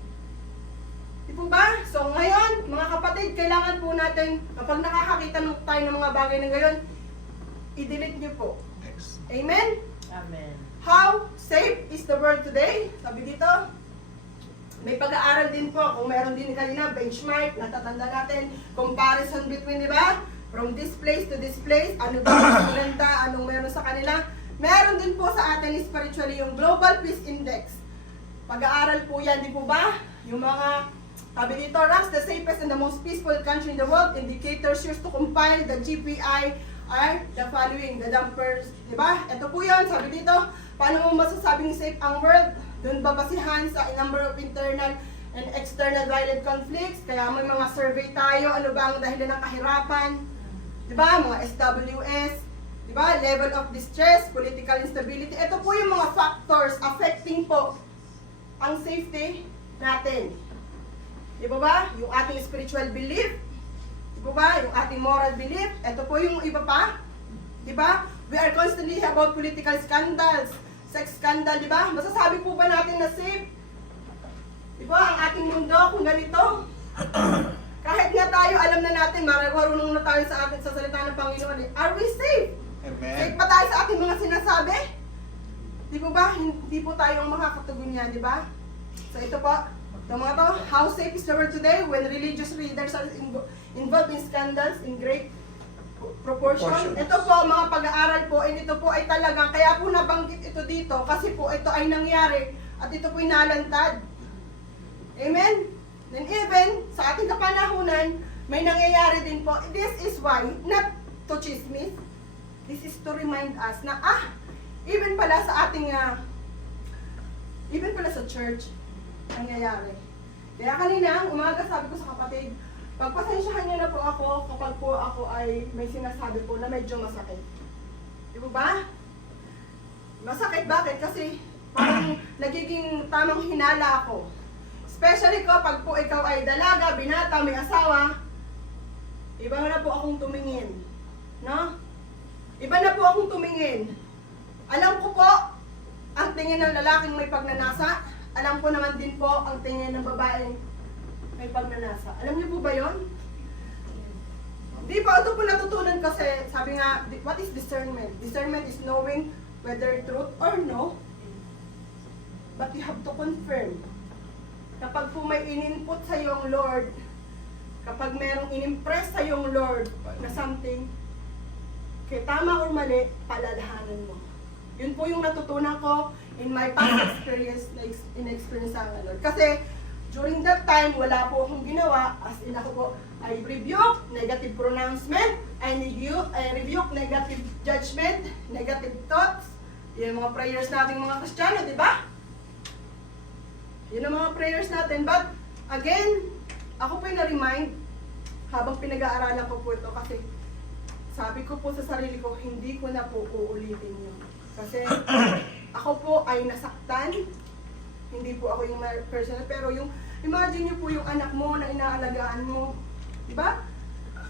Di po ba? So ngayon, mga kapatid, kailangan po natin, kapag nakakakita tayo ng mga bagay na gayon, i-delete niyo po. Amen? Amen. How safe is the world today? Sabi dito, may pag-aaral din po, kung meron din kanina, benchmark, natatanda natin, comparison between, di ba? From this place to this place, ano ba ang renta, anong meron sa kanila. Meron din po sa atin spiritually yung Global Peace Index. Pag-aaral po yan, di po ba? Yung mga, sabi dito, ranks the safest and the most peaceful country in the world. Indicators used to compile the GPI are the following, the dampers, di ba? Ito po yan, sabi dito, paano mo masasabing safe ang world? Doon babasihan sa number of internal and external violent conflicts. Kaya may mga survey tayo, ano ba ang dahilan ng kahirapan? Diba? Mga SWS, diba? Level of distress, political instability. Ito po yung mga factors affecting po ang safety natin. Di ba? Yung ating spiritual belief, di ba? Yung ating moral belief, ito po yung iba pa. Di ba? We are constantly about political scandals, sex scandal, di ba? Masasabi po ba natin na safe? Di ba, ang ating mundo kung ganito? Kahit nga tayo, alam na natin, marunong na tayo sa atin sa salita ng Panginoon. Are we safe? Amen. Safe ba tayo sa ating mga sinasabi? Di po ba? Hindi po tayo ang makakatugon niya, di ba? So ito po, ito mga to, how safe is the world today when religious leaders are involved in scandals in great proportion? Ito po, mga pag-aaral po, and ito po ay talagang, kaya po nabanggit ito dito, kasi po ito ay nangyari, at ito po ay nalantad. Amen? Then even, sa ating kapanahunan, may nangyayari din po. This is why, not to chismis, this is to remind us na, even pala sa ating, even pala sa church, nangyayari. Kaya kanina, umaga sabi ko sa kapatid, pagpasensyahan niyo na po ako kapag po ako ay may sinasabi po na medyo masakit. Di ba ba? Masakit, bakit? Kasi parang nagiging tamang hinala ako. Especially ko, pag po ikaw ay dalaga, binata, may asawa, iba na po akong tumingin. No? Iba na po akong tumingin. Alam ko po, ang tingin ng lalaking may pagnanasa, alam ko naman din po ang tingin ng babaeng may pagnanasa. Alam niyo po ba yon? Di po, ito po natutunan kasi, sabi nga, what is discernment? Discernment is knowing whether truth or no, but you have to confirm. Kapag po may in-input sa iyong Lord, kapag merong in-impress sa iyong Lord na something, kaya tama or mali, palalahanan mo. Yun po yung natutunan ko in my past experience na in-experience sa Lord. Kasi during that time, wala po akong ginawa, as in ako po, I rebuke negative pronouncement, I rebuke negative judgment, negative thoughts. Yan mga prayers nating mga Kristiyano, di ba? Yun ang mga prayers natin. But, again, ako po yung na-remind habang pinag-aaralan ko po ito kasi sabi ko po sa sarili ko, hindi ko na po uulitin yun. Kasi ako po ay nasaktan, hindi po ako yung personal, pero yung, imagine nyo po yung anak mo na inaalagaan mo. Diba?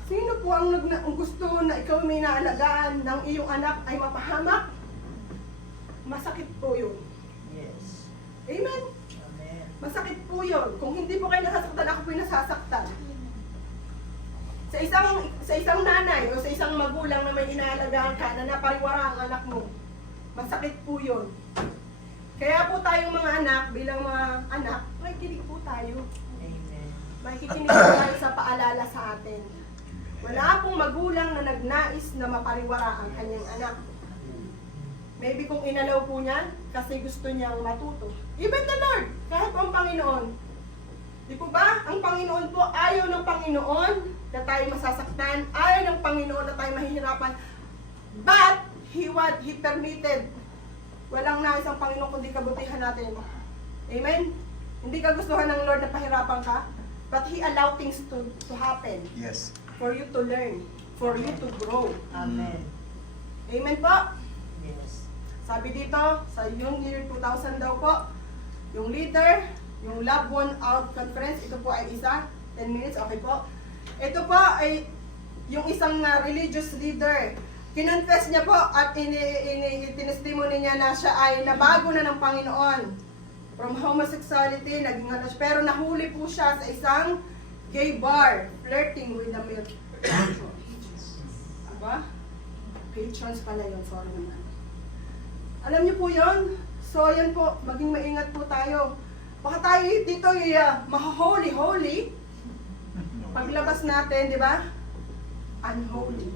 Sino po ang gusto na ikaw may inaalagaan ng iyong anak ay mapahamak? Masakit po yun. Yes. Amen? Amen. Masakit po yun. Kung hindi po kayo nasasaktan, ako po yung nasasaktan. Sa isang nanay o sa isang magulang na may inaalagaan ka na napariwara ang anak mo, masakit po yun. Kaya po tayong mga anak, bilang mga anak, makikinig po tayo. Amen. Makikinig po tayo sa paalala sa atin. Wala pong magulang na nagnais na mapariwara ang kanyang anak. Maybe kung inalaw po niya, kasi gusto niyang matuto. Even the Lord, kahit po ang Panginoon. Di po ba? Ang Panginoon po, ayaw ng Panginoon na tayo masasaktan, ayaw ng Panginoon na tayo mahihirapan. But, He permitted. Walang nais ang Panginoon kundi kabutihan natin. Amen? Hindi ka gustuhan ng Lord na pahirapan ka, but He allowed things to happen Yes. for you to learn, for you to grow. Amen. Amen po? Yes. Sabi dito, sa yung year 2000 daw po, yung leader, yung Love One Out Conference, ito po ay isa, 10 minutes, okay po. Ito po ay yung isang religious leader. Kinonfess niya po at tinestimony niya na siya ay nabago na ng Panginoon. From homosexuality, naging ano, pero nahuli po siya sa isang gay bar, flirting with the male. Diba? Patrons pala yun, sorry naman. Alam niyo po yun? So, yan po, maging maingat po tayo. Baka tayo dito maha-holy. Paglabas natin, di ba? Unholy.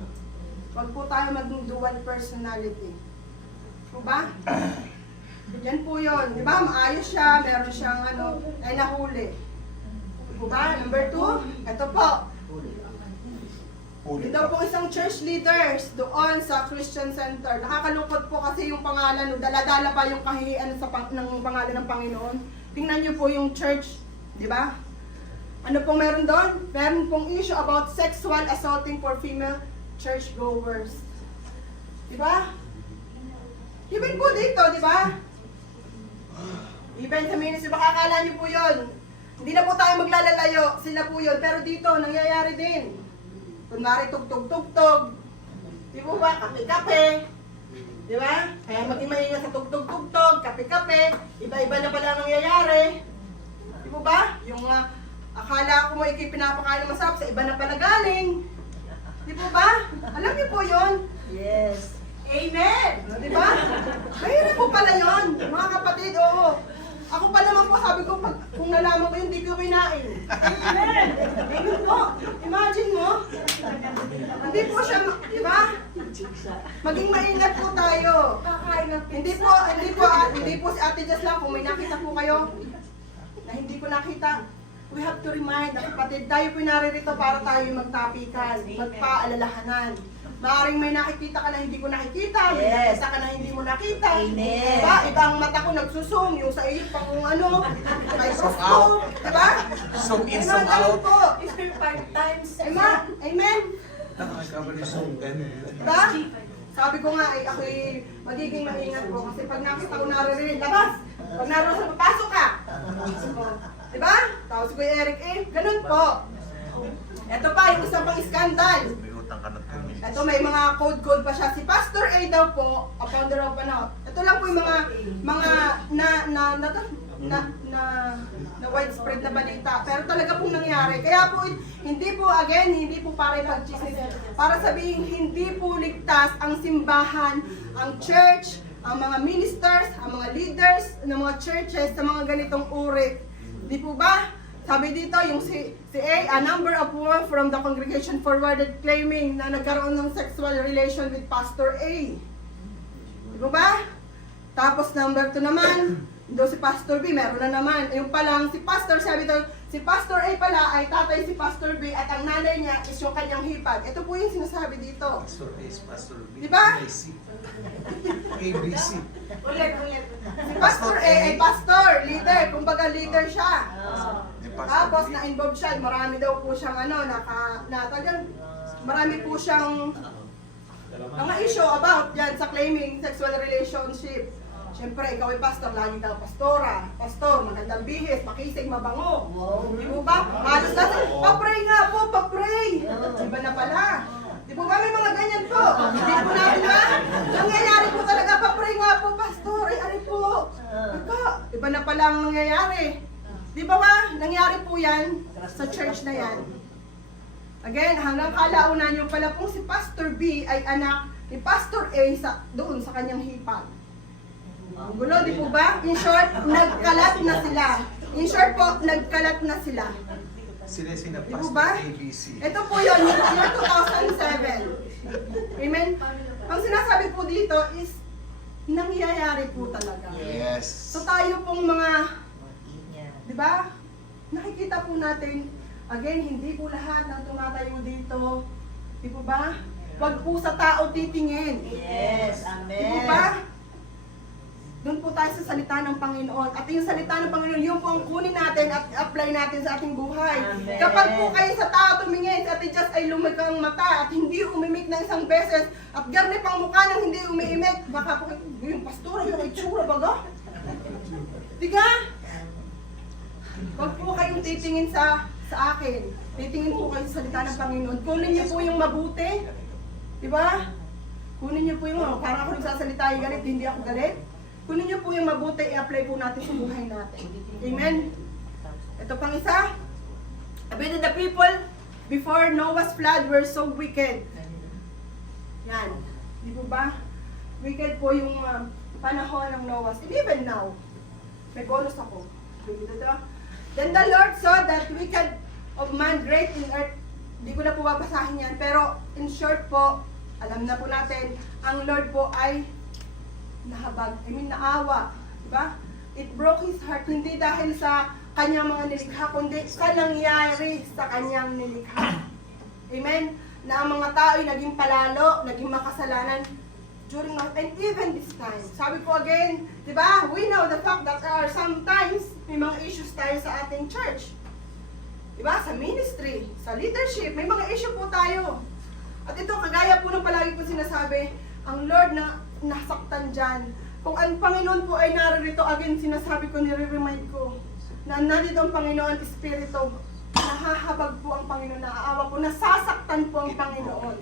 Huwag po tayo maging dual personality. Di ba? Yan po yun. Di ba? Maayos siya, meron siyang ay nahuli. Di ba? Number 2, ito po. Ito po isang church leaders doon sa Christian Center. Nakakalungkot po kasi yung pangalan, dala-dala pa yung kahihiyan ng pangalan ng Panginoon. Tingnan niyo po yung church, di ba? Ano pong meron doon? Meron pong issue about sexual assaulting for female churchgoers. Di ba? Even po dito, di ba? Even sa ministry, baka akala niyo po yun. Hindi na po tayo maglalalayo, sila po yun. Pero dito, nangyayari din. Kunwari tugtog-tugtog, di po ba, kape-kape, Di ba? Kaya maging maingat sa tugtog-tugtog, kape-kape, iba-iba na pala ang nangyayari. Di po ba? Yung akala ko mo pinapakain ng masarap, sa iba na pala galing. Di po ba? Alam niyo po yun? Yes. Amen! Di ba? Mahirap po pala yun, mga kapatid, oo. Ako pa naman po, sabi ko, kung nalaman ko yun, di ko kinain. Amen! Amen po. Imagine mo. Hindi po siya, di ba? Maging maingat po tayo. Hindi po si Ate Jess lang, kung may nakita po kayo na hindi ko nakita, we have to remind, kapatid, tayo po naririto para tayo magtapikan, magpaalalahanan. Maaring may nakikita ka na hindi ko nakikita, may Yes. nakita ka na hindi mo nakita. Amen. Diba? Ibang mata ko nagsusum, yung sa iyo pang ano, kay Sosko. Diba? Zoom in, Amen, zoom ganun out. po. 5 times. Amen. Amen. Nakakabali zoom in. Diba? Sabi ko nga, ako'y magiging maingat po. Kasi pag nakita ko naririnig, labas. Pag naroon sa papasok ka. Diba? Tapos ko Eric, ganun po. Ito pa, yung isa pang skandal. May utang ka na 2 minutes. Ito may mga code pa siya. Si Pastor A daw po, a founder of ano. Ito lang po yung mga na widespread na balita. Pero talaga pong nangyari. Kaya po hindi po para pag-chismis. Para sabihin hindi po ligtas ang simbahan, ang church, ang mga ministers, ang mga leaders ng mga churches sa mga ganitong uri. Di po ba? Sabi dito, yung si A number of women from the congregation forwarded claiming na nagkaroon ng sexual relation with Pastor A. Di ba? Tapos number 2 naman, doon si Pastor B, meron na naman. Yung palang si Pastor, sabi to, si Pastor A pala ay tatay si Pastor B at ang nanay niya is yung kanyang hipag. Ito po yung sinasabi dito. Pastor A is Pastor B. Di ba? ABC. ABC. Ulit. Si Pastor A ay pastor, leader, kumbaga leader siya. Yung Pastor Tapos B. na-involve siya, marami daw po siyang marami po siyang mga issue about yan sa claiming sexual relationship. Siyempre, ikaw ay pastor, lagi ka pastora. Pastor, magandang bihis, makisig, mabango. Di mo ba? Halos na, papray nga po, papray. Iba na pala. Di po ba may mga ganyan po? Hindi po natin ba? Nangyayari po talaga, papray nga po, pastor. Ay, ari po. Ika, iba na pala ang nangyayari. Di ba ba? Nangyari po yan sa church na yan. Again, hanggang kalaunan yung pala pong si Pastor B ay anak ni Pastor A doon sa kanyang hipag. Ang gulo, di po ba? In short, nagkalat na sila. In short po, nagkalat na sila. Sila Di po Pastor ba? ABC. Ito po yun, year 2007. Amen? Ang sinasabi po dito is, nangyayari po talaga. Yes. So tayo pong mga, Mag-ingat. di ba? Nakikita po natin, again, hindi po lahat ng tumatayo dito. Di po ba? Huwag po sa tao titingin. Yes. Di po Amen. ba? Doon po tayo sa salita ng Panginoon. At yung salita ng Panginoon, yung po ang kunin natin at apply natin sa ating buhay. Amen. Kapag po kayo sa tao tumingin, at just ay lumikang mata at hindi umimik ng isang beses, at garni pang mukha nang hindi umiimik, baka po yung pastor, yung itsura baga. Diga? Huwag po kayong titingin sa akin. Titingin po kayo sa salita ng Panginoon. Kunin niyo po yung mabuti. Diba? Kunin niyo po yung, parang ako nagsasalita yung galit, hindi ako galit. Kunin niyo po yung mabuti, i-apply po natin sa buhay natin. Amen? Ito pang isa. The people before Noah's flood were so wicked. Yan. Di po ba? Wicked po yung panahon ng Noah's. And even now, may bonus ako. Then the Lord saw that wicked of man great in earth. Di ko na po babasahin yan. Pero in short po, alam na po natin, ang Lord po ay nahabag, naawa, diba? It broke his heart, hindi dahil sa kanyang mga nilikha, kundi sa nangyari sa kanyang nilikha. Amen? Na ang mga tao ay naging palalo, naging makasalanan during and even this time. Sabi ko again, diba? We know the fact that there are sometimes may mga issues tayo sa ating church. Diba? Sa ministry, sa leadership, may mga issue po tayo. At ito, kagaya po ng palagi ko sinasabi, ang Lord na nasaktan dyan. Kung ang Panginoon po ay naririto, again, sinasabi ko, nire-remind ko, na nandito ang Panginoon, Espiritu, nahahabag po ang Panginoon, naaawa po, nasasaktan po ang Panginoon.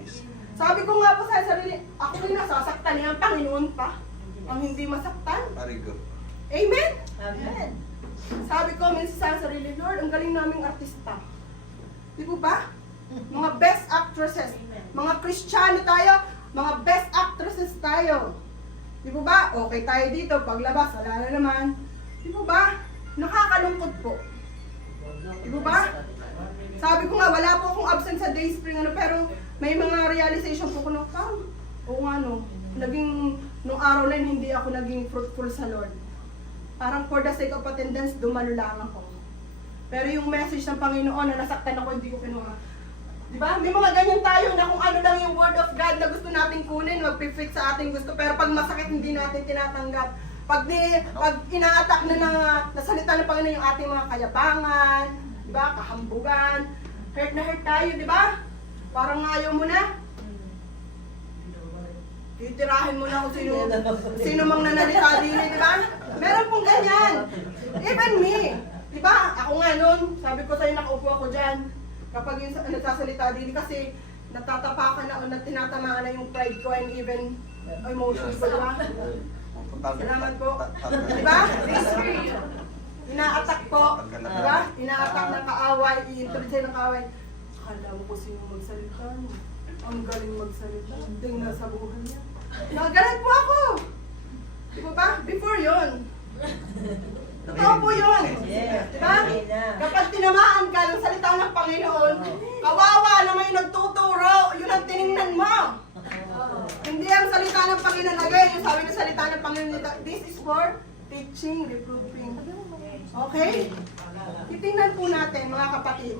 Sabi ko nga po sa sarili, ako rin nasasaktan niya, ang Panginoon pa. Ang hindi masaktan. Parigo. Amen? Amen. Sabi ko minsan sa sarili, Lord, ang galing naming artista. Di po ba? Mga best actresses. Mga Kristiyano tayo, mga best actresses tayo. Di po ba? Okay tayo dito, paglabas, wala na naman. Di po ba? Nakakalungkot po. Di po ba? Sabi ko nga, wala po akong absent sa day spring, pero may mga realization po ko na, parang, oo nga no, naging, nung araw na yun, hindi ako naging fruitful sa Lord. Parang for the sake of attendance, dumalo lang ako. Pero yung message ng Panginoon na nasaktan ako, hindi ko kinuha. Di ba? May mga ganyan tayo na kung ano lang yung word of God na gusto nating kunin, mag-fit sa ating gusto, pero pag masakit, hindi natin tinatanggap. Pag ina-attack na salita ng Panginoon yung ating mga kayabangan, di ba? Kahambugan, hurt na hurt tayo, di ba? Parang ayaw mo na. Titirahin mo na kung sino mang nanalita din, di ba? Meron pong ganyan. Even me. Di ba? Ako nga nun, sabi ko sa'yo, nakaupo ako dyan. Kapag yung nagsasalita din, kasi natatapakan na o tinatamaan na yung pride ko and even emotions ko, di ba? Salamat po. Di ba? Ina-attack po. Di ba? Ina-attack ng kaaway, i-introduce ng kaaway. Akala mo ko sino magsalita mo. Ang galing magsalita. Tingnan sa buhay niya. Nagalit po ako. Di ba ba? Before yun. Totoo po yun. Yes. Di ba? Kapag tinamaan ka ng salita ng Panginoon, kawawa na may nagtuturo, yun ang tiningnan mo. Hindi ang salita ng Panginoon. Again, yung sabi ng salita ng Panginoon, this is for teaching, reproving. Okay? Titingnan po natin, mga kapatid,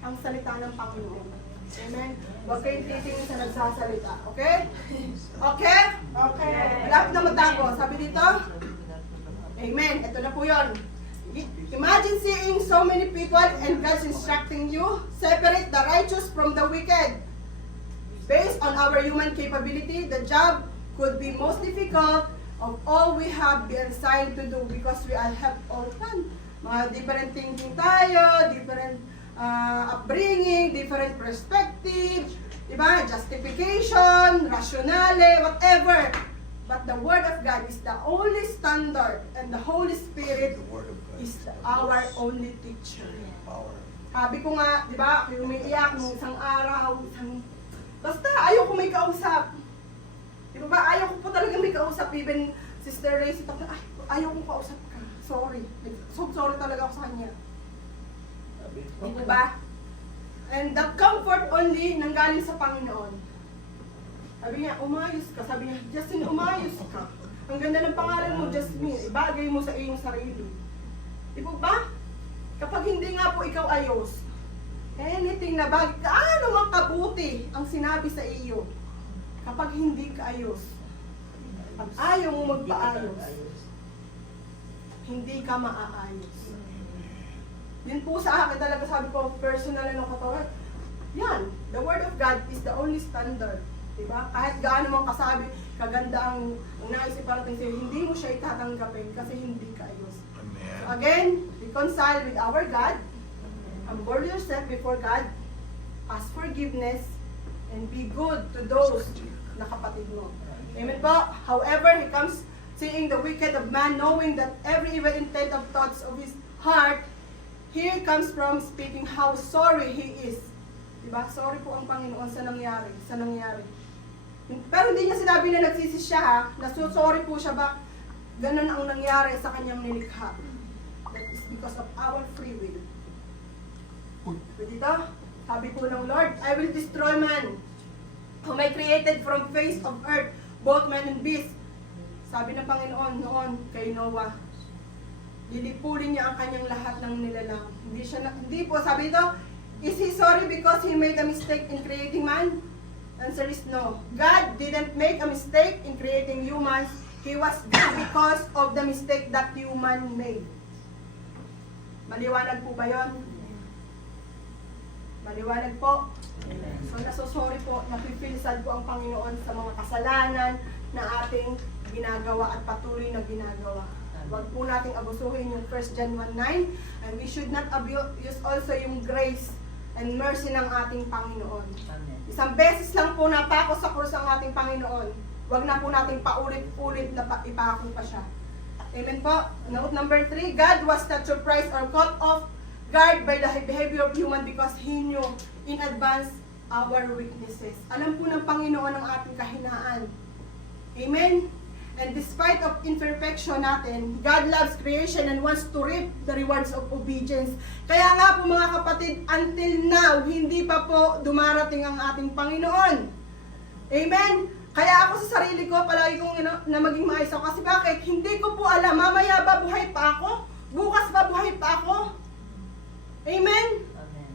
ang salita ng Panginoon. Amen? Huwag kayong titingin sa nagsasalita. Okay? Okay? Okay. Malapit na matago. Sabi dito, Amen. Ito na po yun. Imagine seeing so many people and God's instructing you, separate the righteous from the wicked. Based on our human capability, the job could be most difficult of all we have been assigned to do because we all have all fun. Mga different thinking tayo, different upbringing, different perspective, diba? Justification, rationale, whatever. But the Word of God is the only standard and the Holy Spirit The word of God is our only teacher. power. Sabi ko nga, di ba, ako umiiyak nung isang araw, basta ayaw ko may kausap. Di ba ba, ayaw ko po talaga may kausap. Even Sister Ray, ay, ayaw kong kausap ka. Sorry. So sorry talaga ako sa kanya. Di ba ba? And that comfort only nanggaling sa Panginoon. Sabi niya, umayos ka. Sabi niya, Justin, umayos ka. Ang ganda ng pangalan mo, Jasmine. Ibagay mo sa iyong sarili. Di ba ba? Kapag hindi nga po ikaw ayos, anything na bagay, ano mang kabuti ang sinabi sa iyo. Kapag hindi ka ayos, pag ayaw mo magpaayos, hindi ka maaayos. Yun po sa akin talaga, sabi ko, personal na katawan. Yan, the Word of God is the only standard. Diba? Kahit gaano mong kasabi, kaganda ang naisip parating sa'yo, hindi mo siya itatanggapin kasi hindi ka ayos. Amen. Again, reconcile with our God, humble yourself before God, ask forgiveness, and be good to those na kapatid mo. Amen po? However, he comes seeing the wicked of man, knowing that every evil intent of thoughts of his heart, here comes from speaking how sorry he is. Diba? Sorry po ang Panginoon sa nangyari. Pero hindi niya sinabi na nagsisi siya ha, na sorry po siya ba, ganun ang nangyari sa kanyang nilikha. That is because of our free will. So dito, sabi po ng Lord, I will destroy man, whom I created from face of earth, both man and beast. Sabi ng Panginoon noon kay Noah, lilipulin niya ang kanyang lahat ng nilalang. Hindi po, sabi dito, is he sorry because he made a mistake in creating man? Answer is no. God didn't make a mistake in creating humans. He was good because of the mistake that human made. Maliwanag po ba yun? Maliwanag po. So nasosorry po, napipilisan po ang Panginoon sa mga kasalanan na ating ginagawa at patuloy na ginagawa. Huwag po nating abusuhin yung 1 John 1:9, and we should not abuse also yung grace and mercy ng ating Panginoon. Amen. Isang beses lang po napako sa krus ang ating Panginoon. Huwag na po natin paulit-ulit na ipako pa siya. Amen po. Note number 3, God was not surprised or caught off guard by the behavior of human because He knew in advance our weaknesses. Alam po ng Panginoon ang ating kahinaan. Amen? And despite of imperfection natin, God loves creation and wants to reap the rewards of obedience. Kaya nga po mga kapatid, until now, hindi pa po dumarating ang ating Panginoon. Amen? Kaya ako sa sarili ko, palagi kong na maging maayos ako. Kasi bakit? Hindi ko po alam, mamaya ba buhay pa ako? Bukas ba buhay pa ako? Amen? Amen.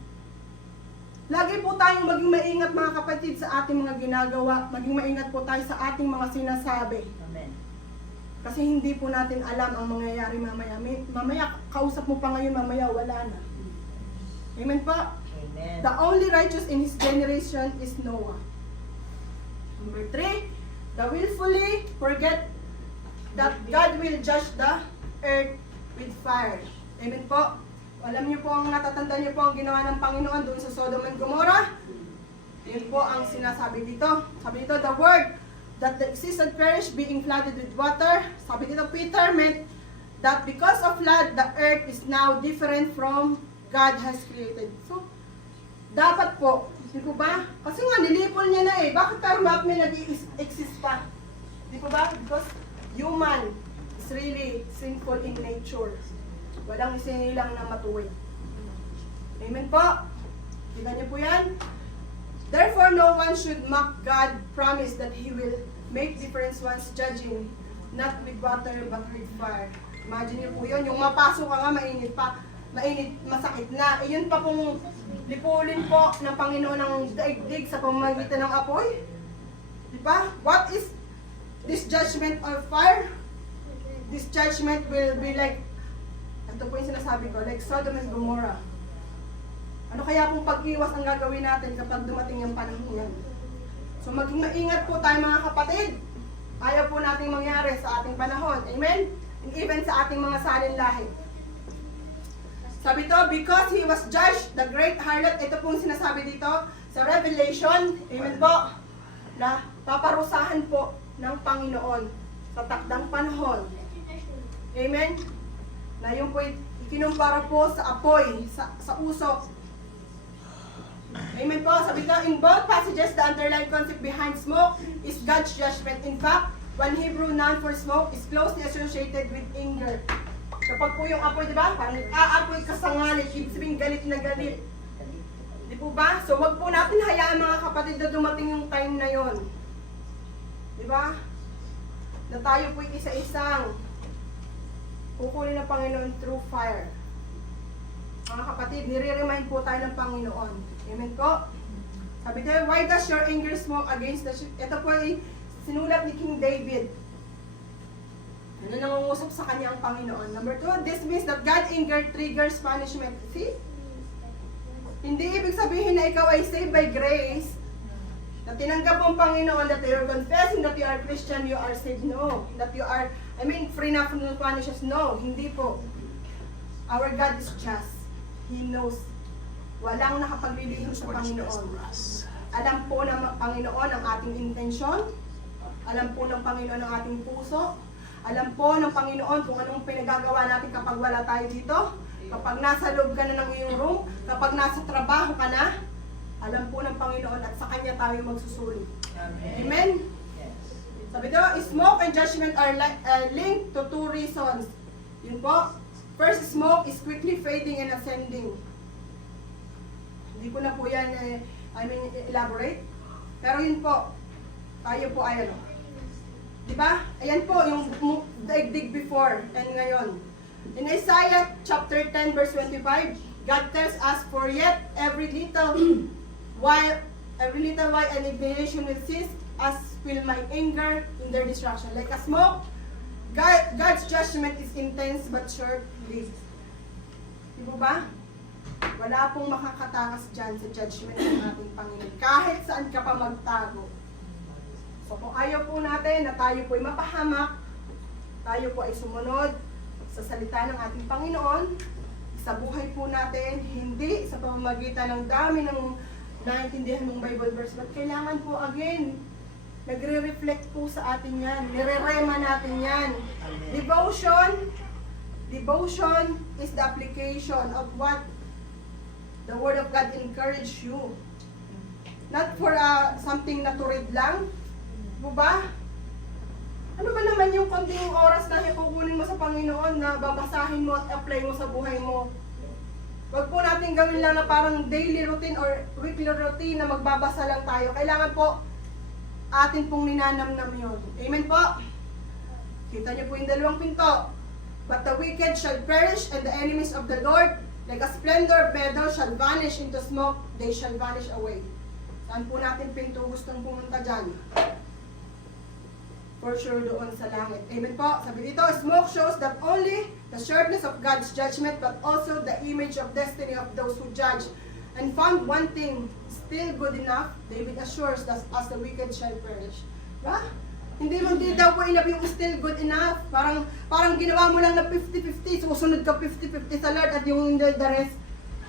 Lagi po tayong maging maingat mga kapatid sa ating mga ginagawa. Maging maingat po tayo sa ating mga sinasabi. Amen. Kasi hindi po natin alam ang mangyayari mamaya. Mamaya, kausap mo pa ngayon, mamaya wala na. Amen po? Amen. The only righteous in his generation is Noah. Number 3, the willfully forget that God will judge the earth with fire. Amen po? Alam niyo po ang natatanda niyo po ang ginawa ng Panginoon doon sa Sodom and Gomorrah? Yun po ang sinasabi dito. Sabi dito, the word that the existed perish being flooded with water. Sabi dito, Peter meant that because of flood, the earth is now different from God has created. So, dapat po, di po ba? Kasi nga, nilipol niya na eh. Bakit tayo may nag-exist pa? Di po ba? Because human is really sinful in nature. Walang isinilang na matuwid. Amen po? Tingnan niyo po yan? Therefore, no one should mock God promise that He will make difference once judging, not with water but with fire. Imagine niyo po yun, yung mapasok ka nga, mainit pa, mainit, masakit na. Eh, yun pa pong lipulin po ng Panginoon ng daigdig sa pamamagitan ng apoy. Di ba? What is this judgment of fire? This judgment will be like, ito po yung sinasabi ko, like Sodom and Gomorrah. Ano kaya pong pag-iwas ang gagawin natin kapag dumating yung panahon yan? So maging maingat po tayo mga kapatid. Ayaw po nating mangyari sa ating panahon. Amen? And even sa ating mga salin lahi. Sabi to, because he was judged, the great harlot, ito pong sinasabi dito sa Revelation, amen po, na paparusahan po ng Panginoon sa takdang panahon. Amen? Na yung po ikinumpara po sa apoy, sa usok. Amen po. Sabi ko, in both passages, the underlying concept behind smoke is God's judgment. In fact, one Hebrew noun for smoke is closely associated with anger. Kapag po yung apoy, di ba? Parang aapoy kasangalit, ibig sabihin galit na galit. Di po ba? So wag po natin hayaan mga kapatid na dumating yung time na yon. Di ba? Na tayo po isa-isang kukunin ng Panginoon through fire. Mga kapatid, nire-remind po tayo ng Panginoon. Amen po? Sabi tayo, why does your anger smoke against the ship? Ito po ay sinulat ni King David. Ano nangungusap sa kanya ang Panginoon? Number 2, this means that God anger triggers punishment. See? Hindi ibig sabihin na ikaw ay saved by grace, na tinanggap mong Panginoon, that you are confessing that you are Christian, you are saved. No. That you are, free na from the punishes. No, hindi po. Our God is just. He knows. Walang nakapaglilihim sa Panginoon. Alam po ng Panginoon ang ating intensyon. Alam po ng Panginoon ang ating puso. Alam po ng Panginoon kung anong pinagagawa natin kapag wala tayo dito. Kapag nasa loob ka na ng iyong room. Kapag nasa trabaho ka na. Alam po ng Panginoon at sa Kanya tayo magsusulit. Amen? Yes. Sabi ko, smoke and judgment are linked to two reasons. Yun po. First, smoke is quickly fading and ascending. Hindi ko na po yan elaborate. Pero yun po, tayo po ay ano. Diba? Ayan po yung daigdig before and ngayon. In Isaiah chapter 10 verse 25, God tells us, for yet every little while an indignation will cease, as will my anger in their destruction. Like a smoke, God's judgment is intense but short-lived. Di ba? Wala pong makakatakas dyan sa judgment ng ating Panginoon. Kahit saan ka pa magtago. So kung ayaw po natin na tayo po ay mapahamak, tayo po ay sumunod sa salita ng ating Panginoon, sa buhay po natin, hindi hindi sa pamamagitan ng dami ng naintindihan ng Bible verse, but kailangan po again, nagre-reflect po sa atin yan. Nire-rema natin yan. Devotion is the application of what the Word of God encourage you. Not for something na to read lang. Diba ba? Ano ba naman yung konting oras na ikukunin mo sa Panginoon na babasahin mo at apply mo sa buhay mo? Huwag po natin gawin lang na parang daily routine or weekly routine na magbabasa lang tayo. Kailangan po atin pong ninanamnam yun. Amen po? Kita niyo po yung dalawang pinto. But the wicked shall perish and the enemies of the Lord like a splendor meadow shall vanish into smoke, they shall vanish away. Saan po natin pinto gustong pumunta dyan? For sure doon sa langit. Amen po. Sabi dito, smoke shows that only the sureness of God's judgment but also the image of destiny of those who judge. And found one thing still good enough, David assures that as the wicked shall perish. Ba? Hindi daw po enough yung still good enough. Parang ginawa mo lang na 50-50, susunod ka 50-50 sa Lord at yung the rest,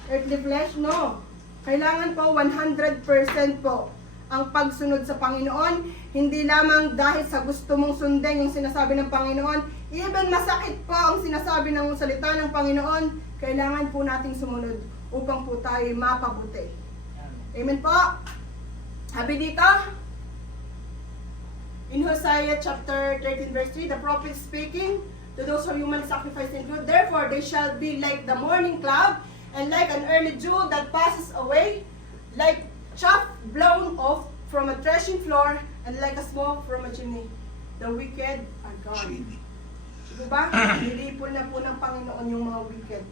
earthly flesh. No. Kailangan po 100% po ang pagsunod sa Panginoon, hindi lamang dahil sa gusto mong sundin yung sinasabi ng Panginoon, even masakit po ang sinasabi ng salita ng Panginoon, kailangan po nating sumunod upang po tayo mapabuti. Amen po. Sabi dito, in Hosea chapter 13 verse 3, the prophet speaking to those who human sacrifice and good, therefore they shall be like the morning cloud and like an early dew that passes away, like chaff blown off from a threshing floor and like a smoke from a chimney. The wicked are gone. Shady. Diba? Nilipol na po ng Panginoon yung mga wicked.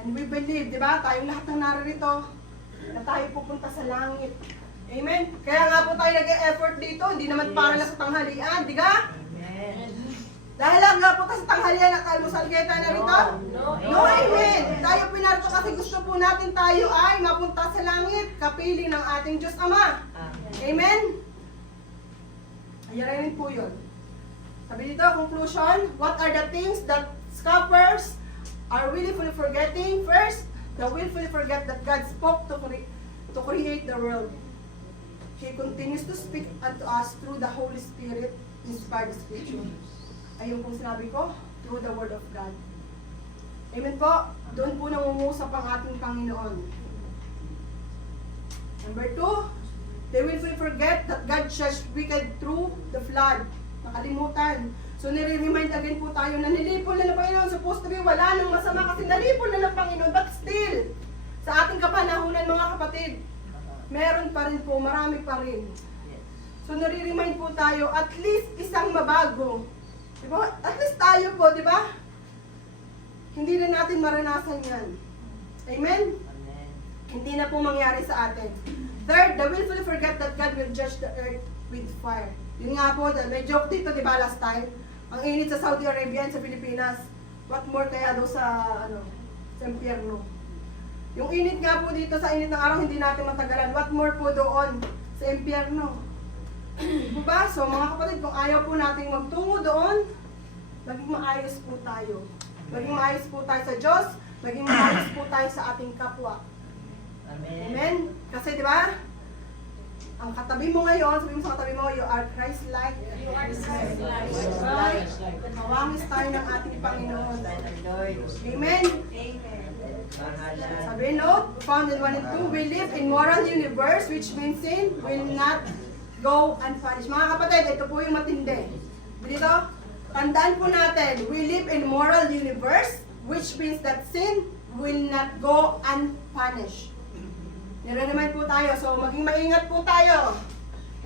And we believe, diba? Tayong lahat ng naririto na tayo pupunta sa langit. Amen? Kaya nga po tayo nag-e-effort dito, hindi naman para lang sa tanghalian, di ka? Amen. Dahil lang nga po tayo sa tanghalian at almusal kayo tayo narito? No, amen! Tayo pinarito kasi gusto po natin tayo ay mapunta sa langit, kapiling ng ating Diyos Ama. Amen? Ayaranin po yun. Sabi dito, conclusion, what are the things that scoffers are willfully forgetting? First, they willfully forget that God spoke to create the world. He continues to speak unto us through the Holy Spirit inspired Scripture. Ayun pong sinabi ko, through the Word of God. Amen po. Doon po nangungusap ang ating Panginoon. Number 2, they will forget that God judged wicked through the flood. Nakalimutan. So nire-remind again po tayo na nilipol na ng Panginoon. Supposed to be wala nang masama kasi nalipol na ng Panginoon. But still, sa ating kapanahunan mga kapatid, meron pa rin po, marami pa rin. So nare-remind po tayo, at least isang mabago. Diba? At least tayo po, diba? Hindi na natin maranasan yan. Amen? Amen. Hindi na po mangyari sa atin. Third, they willfully forget that God will judge the earth with fire. Yun nga po, may joke dito, di ba, last time? Ang init sa Saudi Arabia at sa Pilipinas. What more kaya daw sa impyerno? Yung init nga po dito sa init ng araw, hindi natin matagalan. What more po doon sa impyerno? Diba? So mga kapatid, kung ayaw po nating magtungo doon, maging maayos po tayo. Maging maayos po tayo sa Diyos, maging maayos po tayo sa ating kapwa. Amen. Amen? Kasi di ba? Ang katabi mo ngayon, sabi mo sa katabi mo, you are Christ-like. You are Christ-like. Right? Mawangis tayo ng ating Panginoon. Lord. Amen? Amen. Mahala. Sabi note, found in 1 and 2, we live in moral universe which means sin will not go unpunished. Mga kapatid, ito po yung matindi. Dito, tandaan po natin, we live in moral universe which means that sin will not go unpunished. Nire-remind po tayo, so maging maingat po tayo.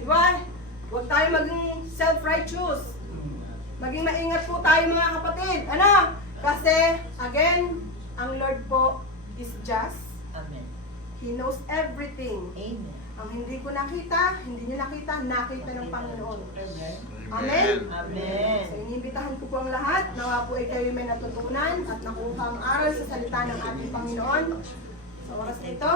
Diba? Huwag tayo maging self-righteous. Maging maingat po tayo mga kapatid. Ano? Kasi, again, ang Lord po is just. Amen. He knows everything. Amen. Ang hindi ko nakita, hindi niyo nakita, nakita ng Panginoon. Amen. Amen? Amen. So, iniimbitahan ko po ang lahat, nawa po ay kayo may natutunan at nakuha ang aral sa salita ng ating Panginoon. Sa oras na ito,